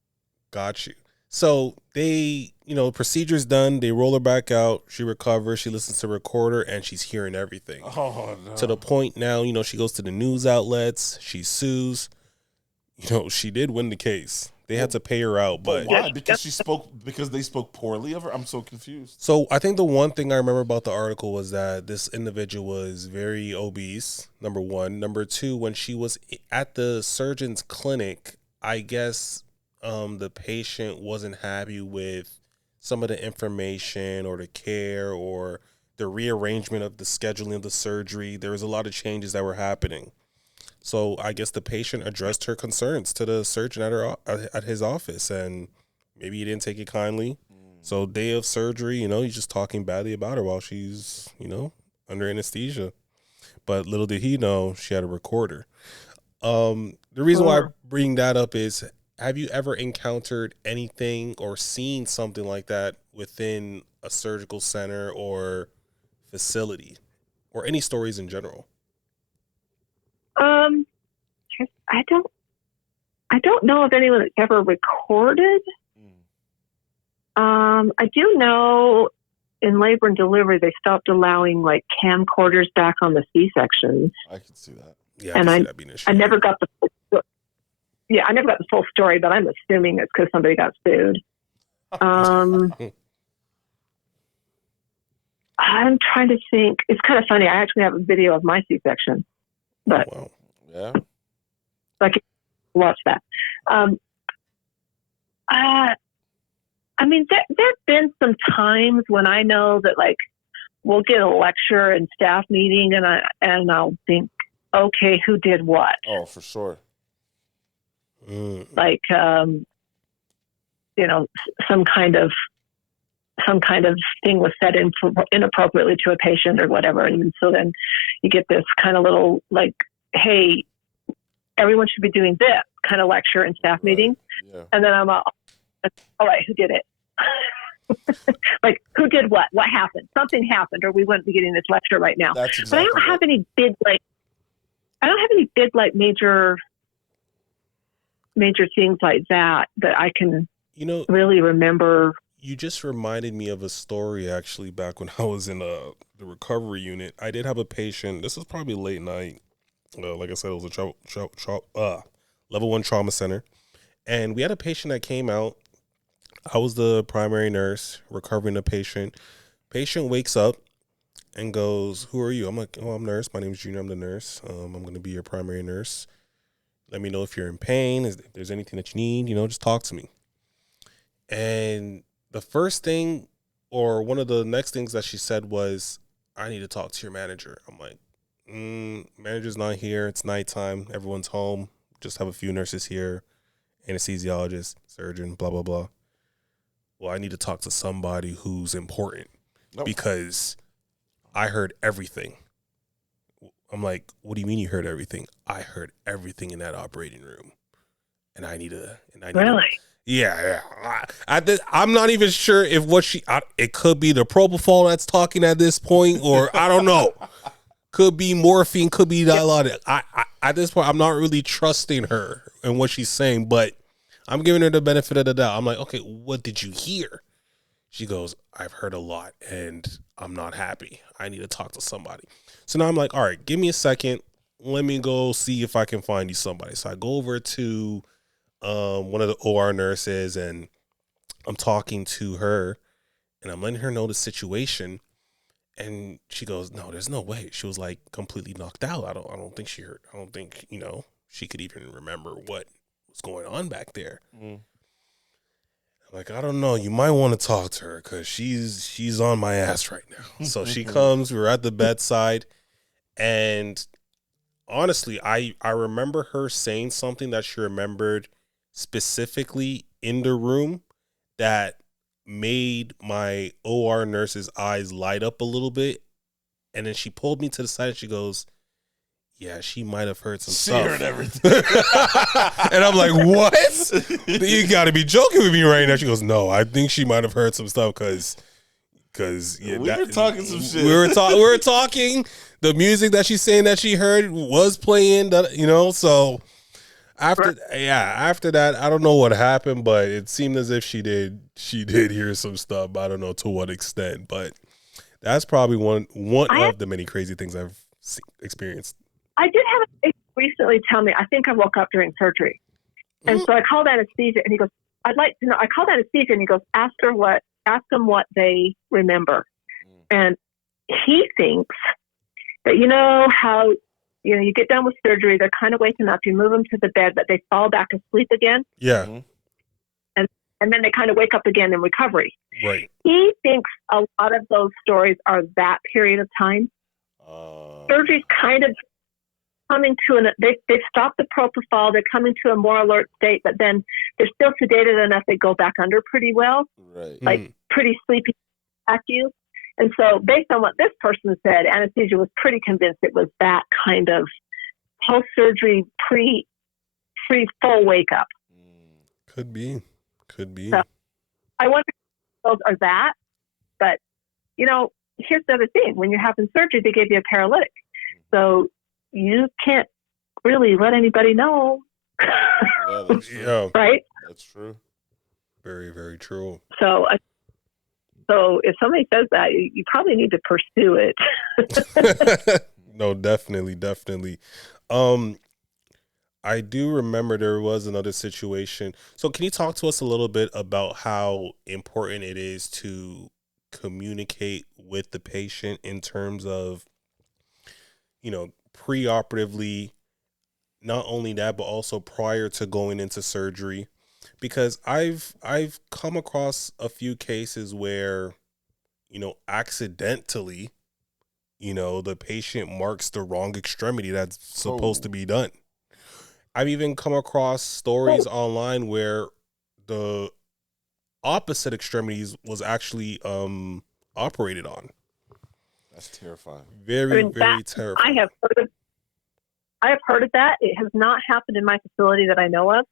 Got you. So they, procedure's done. They roll her back out. She recovers. She listens to the recorder and she's hearing everything. Oh, no. To the point now, she goes to the news outlets. She sues. She did win the case. They had to pay her out, but why? Because they spoke poorly of her? I'm so confused. So I think the one thing I remember about the article was that this individual was very obese, number one. Number two, when she was at the surgeon's clinic, I guess the patient wasn't happy with some of the information or the care or the rearrangement of the scheduling of the surgery. There was a lot of changes that were happening. So I guess the patient addressed her concerns to the surgeon at his office, and maybe he didn't take it kindly. So day of surgery, he's just talking badly about her while she's, under anesthesia. But little did he know she had a recorder. The reason why I bring that up is, have you ever encountered anything or seen something like that within a surgical center or facility, or any stories in general? I don't know of anyone that's ever recorded. I do know in labor and delivery they stopped allowing like camcorders back on the C-section. I can see that. Yeah, I never got the full story, but I'm assuming it's because somebody got sued. I'm trying to think. It's kind of funny. I actually have a video of my C-section, but yeah, so I can watch that. There've been some times when I know that like we'll get a lecture and staff meeting, and I'll think, okay, who did what? Oh, for sure. Like some kind of thing was said inappropriately to a patient or whatever, and so then you get this kind of little like, hey, everyone should be doing this kind of lecture and staff meeting. Yeah. And then I'm all right, who did it? Like, who did what? What happened? Something happened, or we wouldn't be getting this lecture right now. That's exactly but I don't have any big major things like that I can really remember. You just reminded me of a story actually back when I was in the recovery unit. I did have a patient. This was probably late night. Like I said, it was a level 1 trauma center. And we had a patient that came out. I was the primary nurse recovering the patient. Patient wakes up and goes, "Who are you?" I'm like, "Oh, I'm nurse. My name is Junior. I'm the nurse. I'm going to be your primary nurse. Let me know if you're in pain. If there's anything that you need, just talk to me." And the first thing, or one of the next things that she said was, "I need to talk to your manager." I'm like, manager's not here. It's nighttime. Everyone's home. Just have a few nurses here, anesthesiologist, surgeon, blah, blah, blah. Well, I need to talk to somebody who's important because I heard everything. I'm like, "What do you mean you heard everything?" "I heard everything in that operating room, and I need to." Really? Yeah. I'm not even sure if it could be the propofol that's talking at this point, or I don't know. could be morphine, could be dilaudid. I at this point, I'm not really trusting her and what she's saying, but I'm giving her the benefit of the doubt. I'm like, okay, what did you hear? She goes, I've heard a lot and I'm not happy. I need to talk to somebody. So now I'm like, all right, give me a second. Let me go see if I can find you somebody. So I go over to one of the OR nurses and I'm talking to her and I'm letting her know the situation. And she goes, no, there's no way. She was like completely knocked out. I don't think she heard. I don't think, she could even remember what was going on back there. Mm. Like, I don't know. You might want to talk to her because she's on my ass right now. So she comes. We're at the bedside, and honestly, I remember her saying something that she remembered specifically in the room that made my OR nurse's eyes light up a little bit, and then she pulled me to the side and she goes, yeah, she might have heard some stuff. She heard everything. And I'm like, what? You got to be joking with me right now. She goes, no, I think she might have heard some stuff because we were talking some shit. We were talking. The music that she's saying that she heard was playing, so after that, I don't know what happened, but it seemed as if she did hear some stuff. I don't know to what extent, but that's probably one of the many crazy things I've experienced. I did have a patient recently tell me, I think I woke up during surgery. And so I called anesthesia and he goes, I'd like to know, I called anesthesia and he goes, ask them what they remember. And he thinks that, how, you get done with surgery, they're kind of waking up, you move them to the bed, but they fall back asleep again. Yeah. And then they kind of wake up again in recovery. Right. He thinks a lot of those stories are that period of time. Surgery's kind of coming to they've stopped the propofol, they're coming to a more alert state, but then they're still sedated enough they go back under pretty well, right? Like pretty sleepy at you. And so based on what this person said, anesthesia was pretty convinced it was that kind of post-surgery full wake up. Could be. So I wonder if those are that, but here's the other thing. When you're having surgery, they give you a paralytic. So you can't really let anybody know. Yeah, that's true. Right? That's true. Very, very true. So if somebody says that, you probably need to pursue it. No, definitely. I do remember there was another situation. So can you talk to us a little bit about how important it is to communicate with the patient in terms of, preoperatively, not only that, but also prior to going into surgery? Because I've come across a few cases where, accidentally, the patient marks the wrong extremity that's supposed to be done. I've even come across stories online where the opposite extremities was actually operated on. That's terrifying. Very terrifying. I have heard of that. It has not happened in my facility that I know of.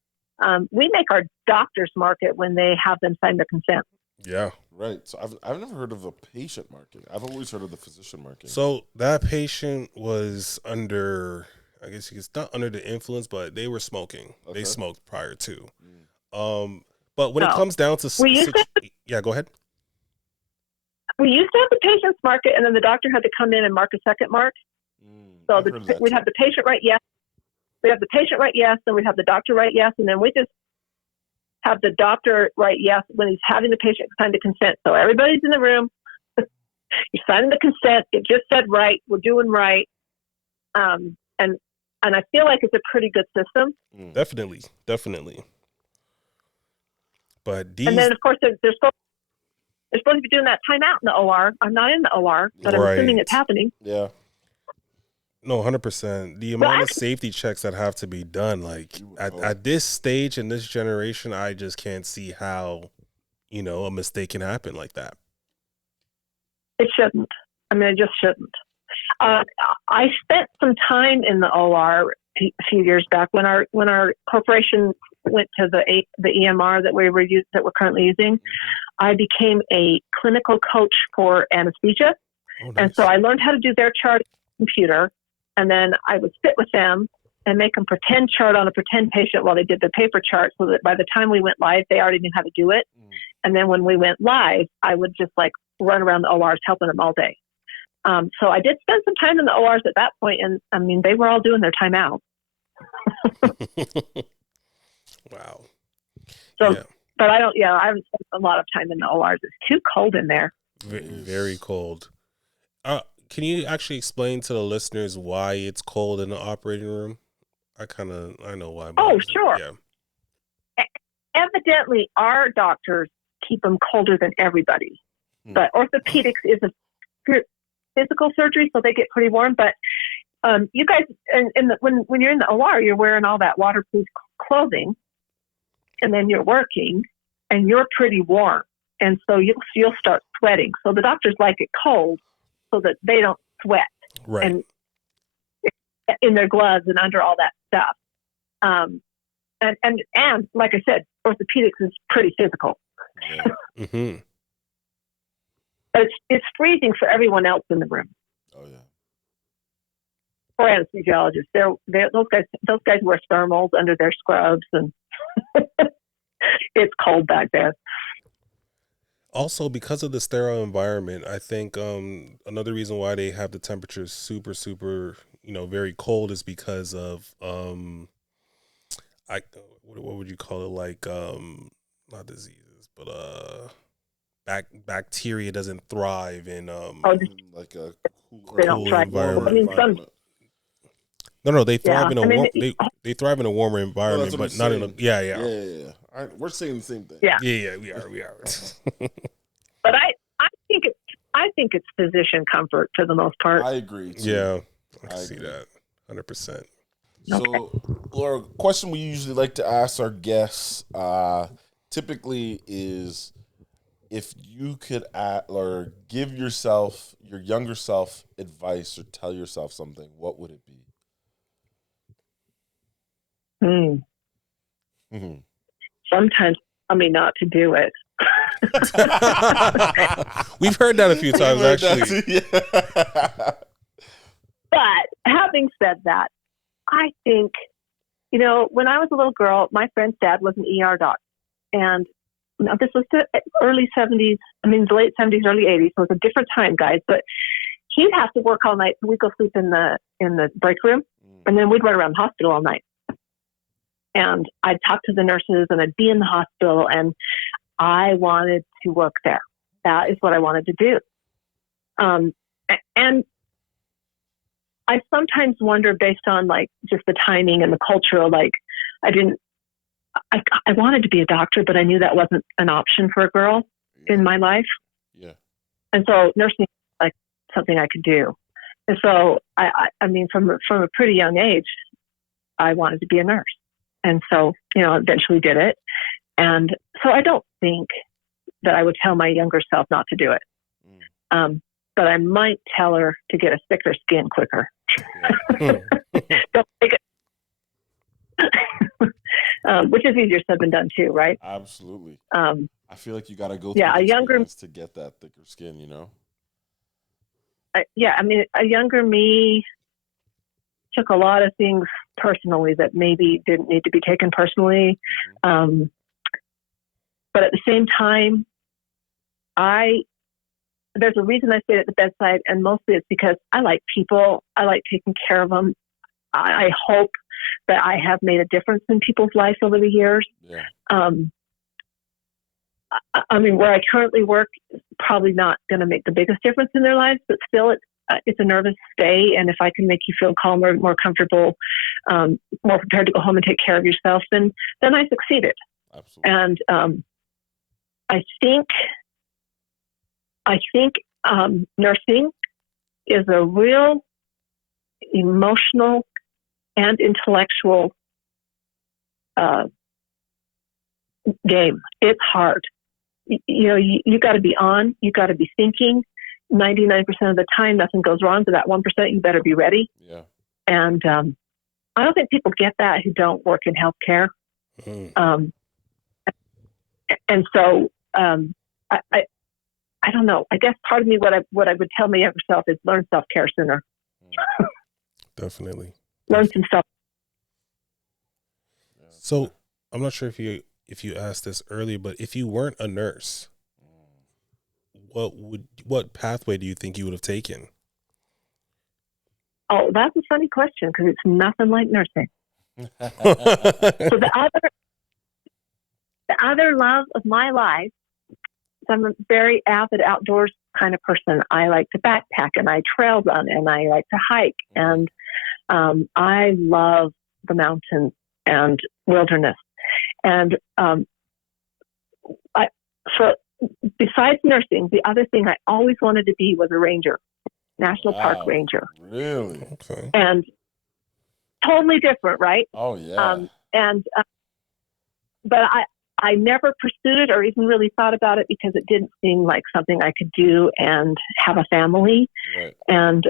We make our doctors mark it when they have them sign the consent. Yeah. Right. So I've never heard of a patient marking. I've always heard of the physician marking. So that patient was under, I guess he's not under the influence, but they were smoking. Okay. They smoked prior to. But when it comes down to yeah, go ahead. We used to have the patients mark it, and then the doctor had to come in and mark a second mark. So we'd have the patient write yes. We have the patient write yes, then we'd have the doctor write yes, and then we just have the doctor write yes when he's having the patient sign the consent. So everybody's in the room. You're signing the consent. It just said right. We're doing right. And I feel like it's a pretty good system. Definitely. But and then, of course, they're supposed to be doing that timeout in the OR. I'm not in the OR, but I'm assuming it's happening. Yeah. No, 100%. The amount of safety checks that have to be done, like at this stage in this generation, I just can't see how, a mistake can happen like that. It shouldn't. I mean, it just shouldn't. I spent some time in the OR a few years back when our corporation went to the EMR that we're currently using. I became a clinical coach for anesthesia. Oh, nice. And so I learned how to do their chart. computer, and then I would sit with them and make them pretend chart on a pretend patient while they did the paper chart, so that by the time we went live, they already knew how to do it. And then when we went live, I would just like run around the ORs helping them all day. So I did spend some time in the ORs at that point, and I mean, they were all doing their time out. Wow. So, yeah. But I haven't spent a lot of time in the ORs. It's too cold in there. Very cold. Can you actually explain to the listeners why it's cold in the operating room? I know why. Oh, sure. Yeah. Evidently, our doctors keep them colder than everybody. But orthopedics is a physical surgery, so they get pretty warm. But you guys, when you're in the OR, you're wearing all that waterproof clothing, and then you're working, and you're pretty warm, and so you'll start sweating. So the doctors like it cold, so that they don't sweat, right? And in their gloves and under all that stuff. And like I said, orthopedics is pretty physical. Yeah. Mm-hmm. But it's freezing for everyone else in the room. Oh yeah. For anesthesiologists, those guys wear thermals under their scrubs, and it's cold back there. Also, because of the sterile environment, I think another reason why they have the temperatures super, super, very cold is because of what would you call it? Like not diseases, but bacteria doesn't thrive in like a they don't thrive. environment. I mean, No, they thrive in a they thrive in a warmer environment, but not in a yeah. We're saying the same thing. Yeah, we are. But I think it's physician comfort for the most part. I agree. Too. Yeah, I see that 100%. So, Laura, question we usually like to ask our guests typically is, if you could give yourself, your younger self, advice or tell yourself something, what would it be? Mm-hmm. Sometimes tell me not to do it. We've heard that a few times, actually. But having said that, I think, when I was a little girl, my friend's dad was an ER doc. And this was the early 70s, the late 70s, early 80s. So it's a different time, guys. But he'd have to work all night. So we'd go sleep in the break room. And then we'd run around the hospital all night. And I'd talk to the nurses, and I'd be in the hospital, and I wanted to work there. That is what I wanted to do. And I sometimes wonder, based on like just the timing and the cultural, like I wanted to be a doctor, but I knew that wasn't an option for a girl in my life. Yeah. And so nursing was like something I could do. And so from a pretty young age, I wanted to be a nurse. And so, eventually did it. And so I don't think that I would tell my younger self not to do it. But I might tell her to get a thicker skin quicker. Don't take it. Which is easier said than done too, right? Absolutely. I feel like you got to go through a younger to get that thicker skin, a younger me took a lot of things personally that maybe didn't need to be taken personally. But at the same time, there's a reason I stayed at the bedside, and mostly it's because I like people. I like taking care of them. I hope that I have made a difference in people's lives over the years. Yeah. Where I currently work is probably not going to make the biggest difference in their lives, but still it's a nervous stay. And if I can make you feel calmer, more comfortable, more prepared to go home and take care of yourself, then I succeeded. Absolutely. And I think nursing is a real emotional and intellectual game. It's hard. You got to be on. You got to be thinking. 99% of the time, nothing goes wrong. But that 1%, you better be ready. Yeah. And I don't think people get that who don't work in healthcare. And so I don't know. I guess part of me, what I would tell my younger self is learn self-care sooner. Definitely. Learn some stuff. So I'm not sure if you asked this earlier, but if you weren't a nurse, what pathway do you think you would have taken? Oh, that's a funny question because it's nothing like nursing. So the other love of my life, I'm a very avid outdoors kind of person. I like to backpack and I trail run and I like to hike. And I love the mountains and wilderness. And besides nursing, the other thing I always wanted to be was a ranger, national park ranger. Really? Okay. And totally different, right? Oh, yeah. But I never pursued it or even really thought about it because it didn't seem like something I could do and have a family. Right. And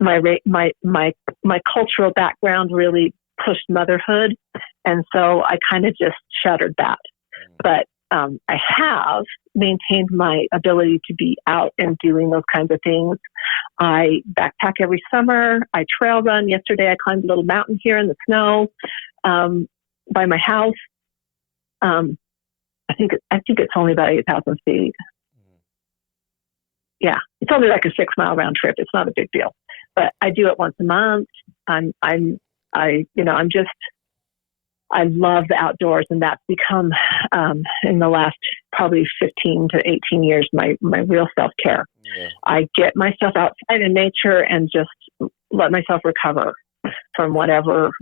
my cultural background really pushed motherhood, and so I kind of just shuttered that. But I have maintained my ability to be out and doing those kinds of things. I backpack every summer. I trail run. Yesterday I climbed a little mountain here in the snow by my house. I think it's only about 8,000 feet. Yeah, it's only like a 6 mile round trip. It's not a big deal, but I do it once a month. I love the outdoors, and that's become in the last probably 15 to 18 years my real self-care. Yeah. I get myself outside in nature and just let myself recover from whatever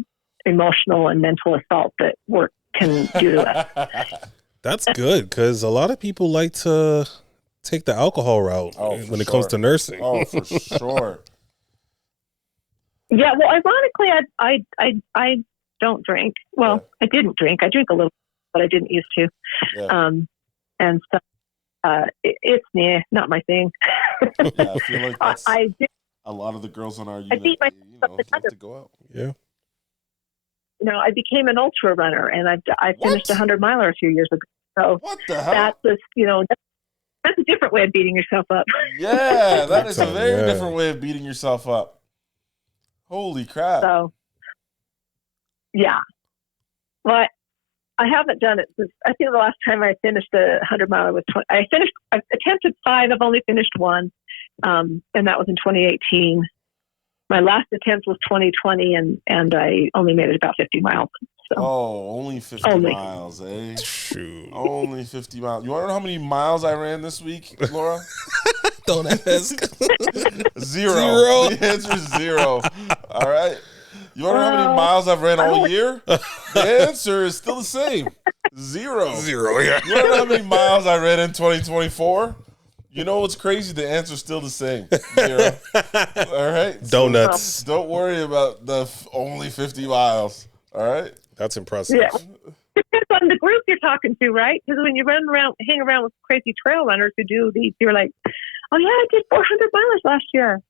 emotional and mental assault that work can do to us. That's good, because a lot of people like to take the alcohol route when it comes to nursing. Oh, for sure. Yeah, well, ironically, I don't drink. Well, I didn't drink. I drink a little, but I didn't used to. Yeah. And so it's not my thing. Yeah, I feel like that's a lot of the girls on our unit, like to go out. Yeah. I became an ultra runner, and I finished 100-miler a few years ago. So what the hell? That's a different way of beating yourself up. Yeah, that is a very different way of beating yourself up. Holy crap. So, yeah. Well, I haven't done it since, I think the last time I finished a 100-miler was I attempted 5. I've only finished 1. And that was in 2018. My last attempt was 2020, and I only made it about 50 miles. So. Oh, only 50 miles, eh? Shoot. Only 50 miles. You want to know how many miles I ran this week, Laura? Don't ask. 0. The answer is 0. All right. You want to know how many miles I've ran all year? The answer is still the same. 0. 0, yeah. You want to know how many miles I ran in 2024? You know what's crazy? The answer's still the same. 0. All right? Donuts. So don't worry about the only 50 miles. All right? That's impressive. Yeah. Depends on the group you're talking to, right? Because when you hang around with crazy trail runners who do these, you're like, oh, yeah, I did 400 miles last year.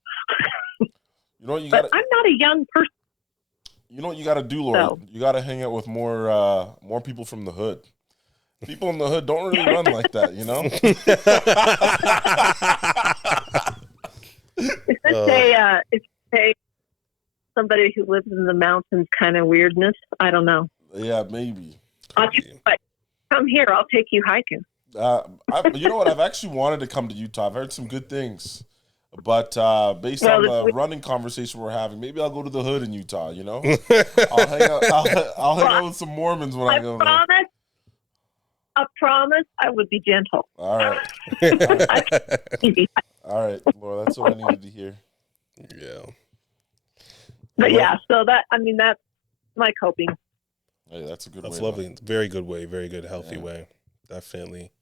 You know what you got? I'm not a young person. You know what you got to do, Laura? So. You got to hang out with more people from the hood. People in the hood don't really run like that, you know? It's somebody who lives in the mountains kind of weirdness. I don't know. Yeah, maybe. Come here. I'll take you hiking. You know what? I've actually wanted to come to Utah. I've heard some good things. But based on the running conversation we're having, maybe I'll go to the hood in Utah, you know? I'll hang out with some Mormons when I go there. I promise I would be gentle. All right. All right, Laura, that's what I needed to hear. Yeah. But so that's my coping. Hey, that's a good way. That's lovely. Very good way. Very good, healthy way. Definitely.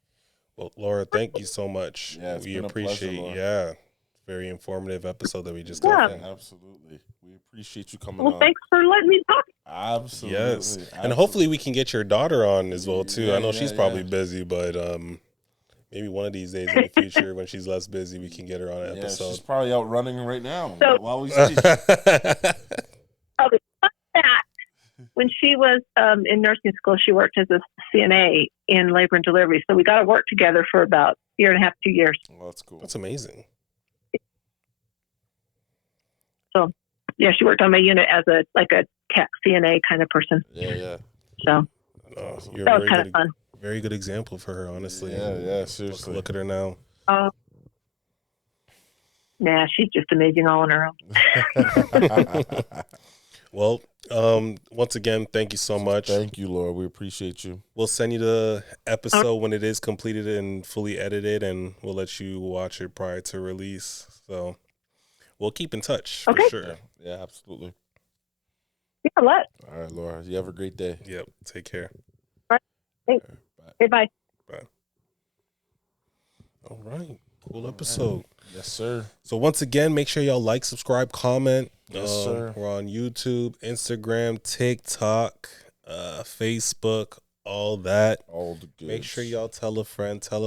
Well, Laura, thank you so much. Yeah, we appreciate pleasure, very informative episode that we just got. Yeah, absolutely. We appreciate you coming on. Well, thanks for letting me talk. Absolutely. Yes. And hopefully we can get your daughter on as well, too. I know she's probably busy, but maybe one of these days in the future when she's less busy, we can get her on an episode. She's probably out running right now while we speak. When she was in nursing school, she worked as a CNA in labor and delivery. So we got to work together for about a year and a half, 2 years. Well, that's cool. That's amazing. So, yeah, she worked on my unit as a tech CNA kind of person. Yeah. So You're that was kind of fun. Very good example for her, honestly. Yeah, seriously. Look at her now. Nah, she's just amazing all on her own. Well, once again, thank you so much. Thank you, Laura. We appreciate you. We'll send you the episode when it is completed and fully edited, and we'll let you watch it prior to release. So we'll keep in touch for sure. Yeah, absolutely. Yeah, let. All right, Laura. You have a great day. Yep. Take care. All right. Thanks. Bye. Bye. Bye. All right. Cool episode. Yes, sir. So once again, make sure y'all like, subscribe, comment. Yes, sir. We're on YouTube, Instagram, TikTok, Facebook, all that. All the good. Make sure y'all tell a friend to tell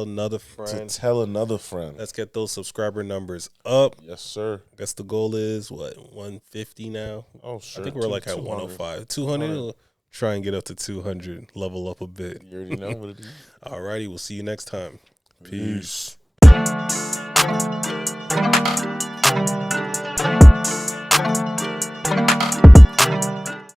another friend. To tell another friend. Let's get those subscriber numbers up. Yes, sir. I guess the goal is, 150 now? Oh, sure. I think we're like at 105. 200? We'll try and get up to 200, level up a bit. You already know what it is. All righty. We'll see you next time. Peace.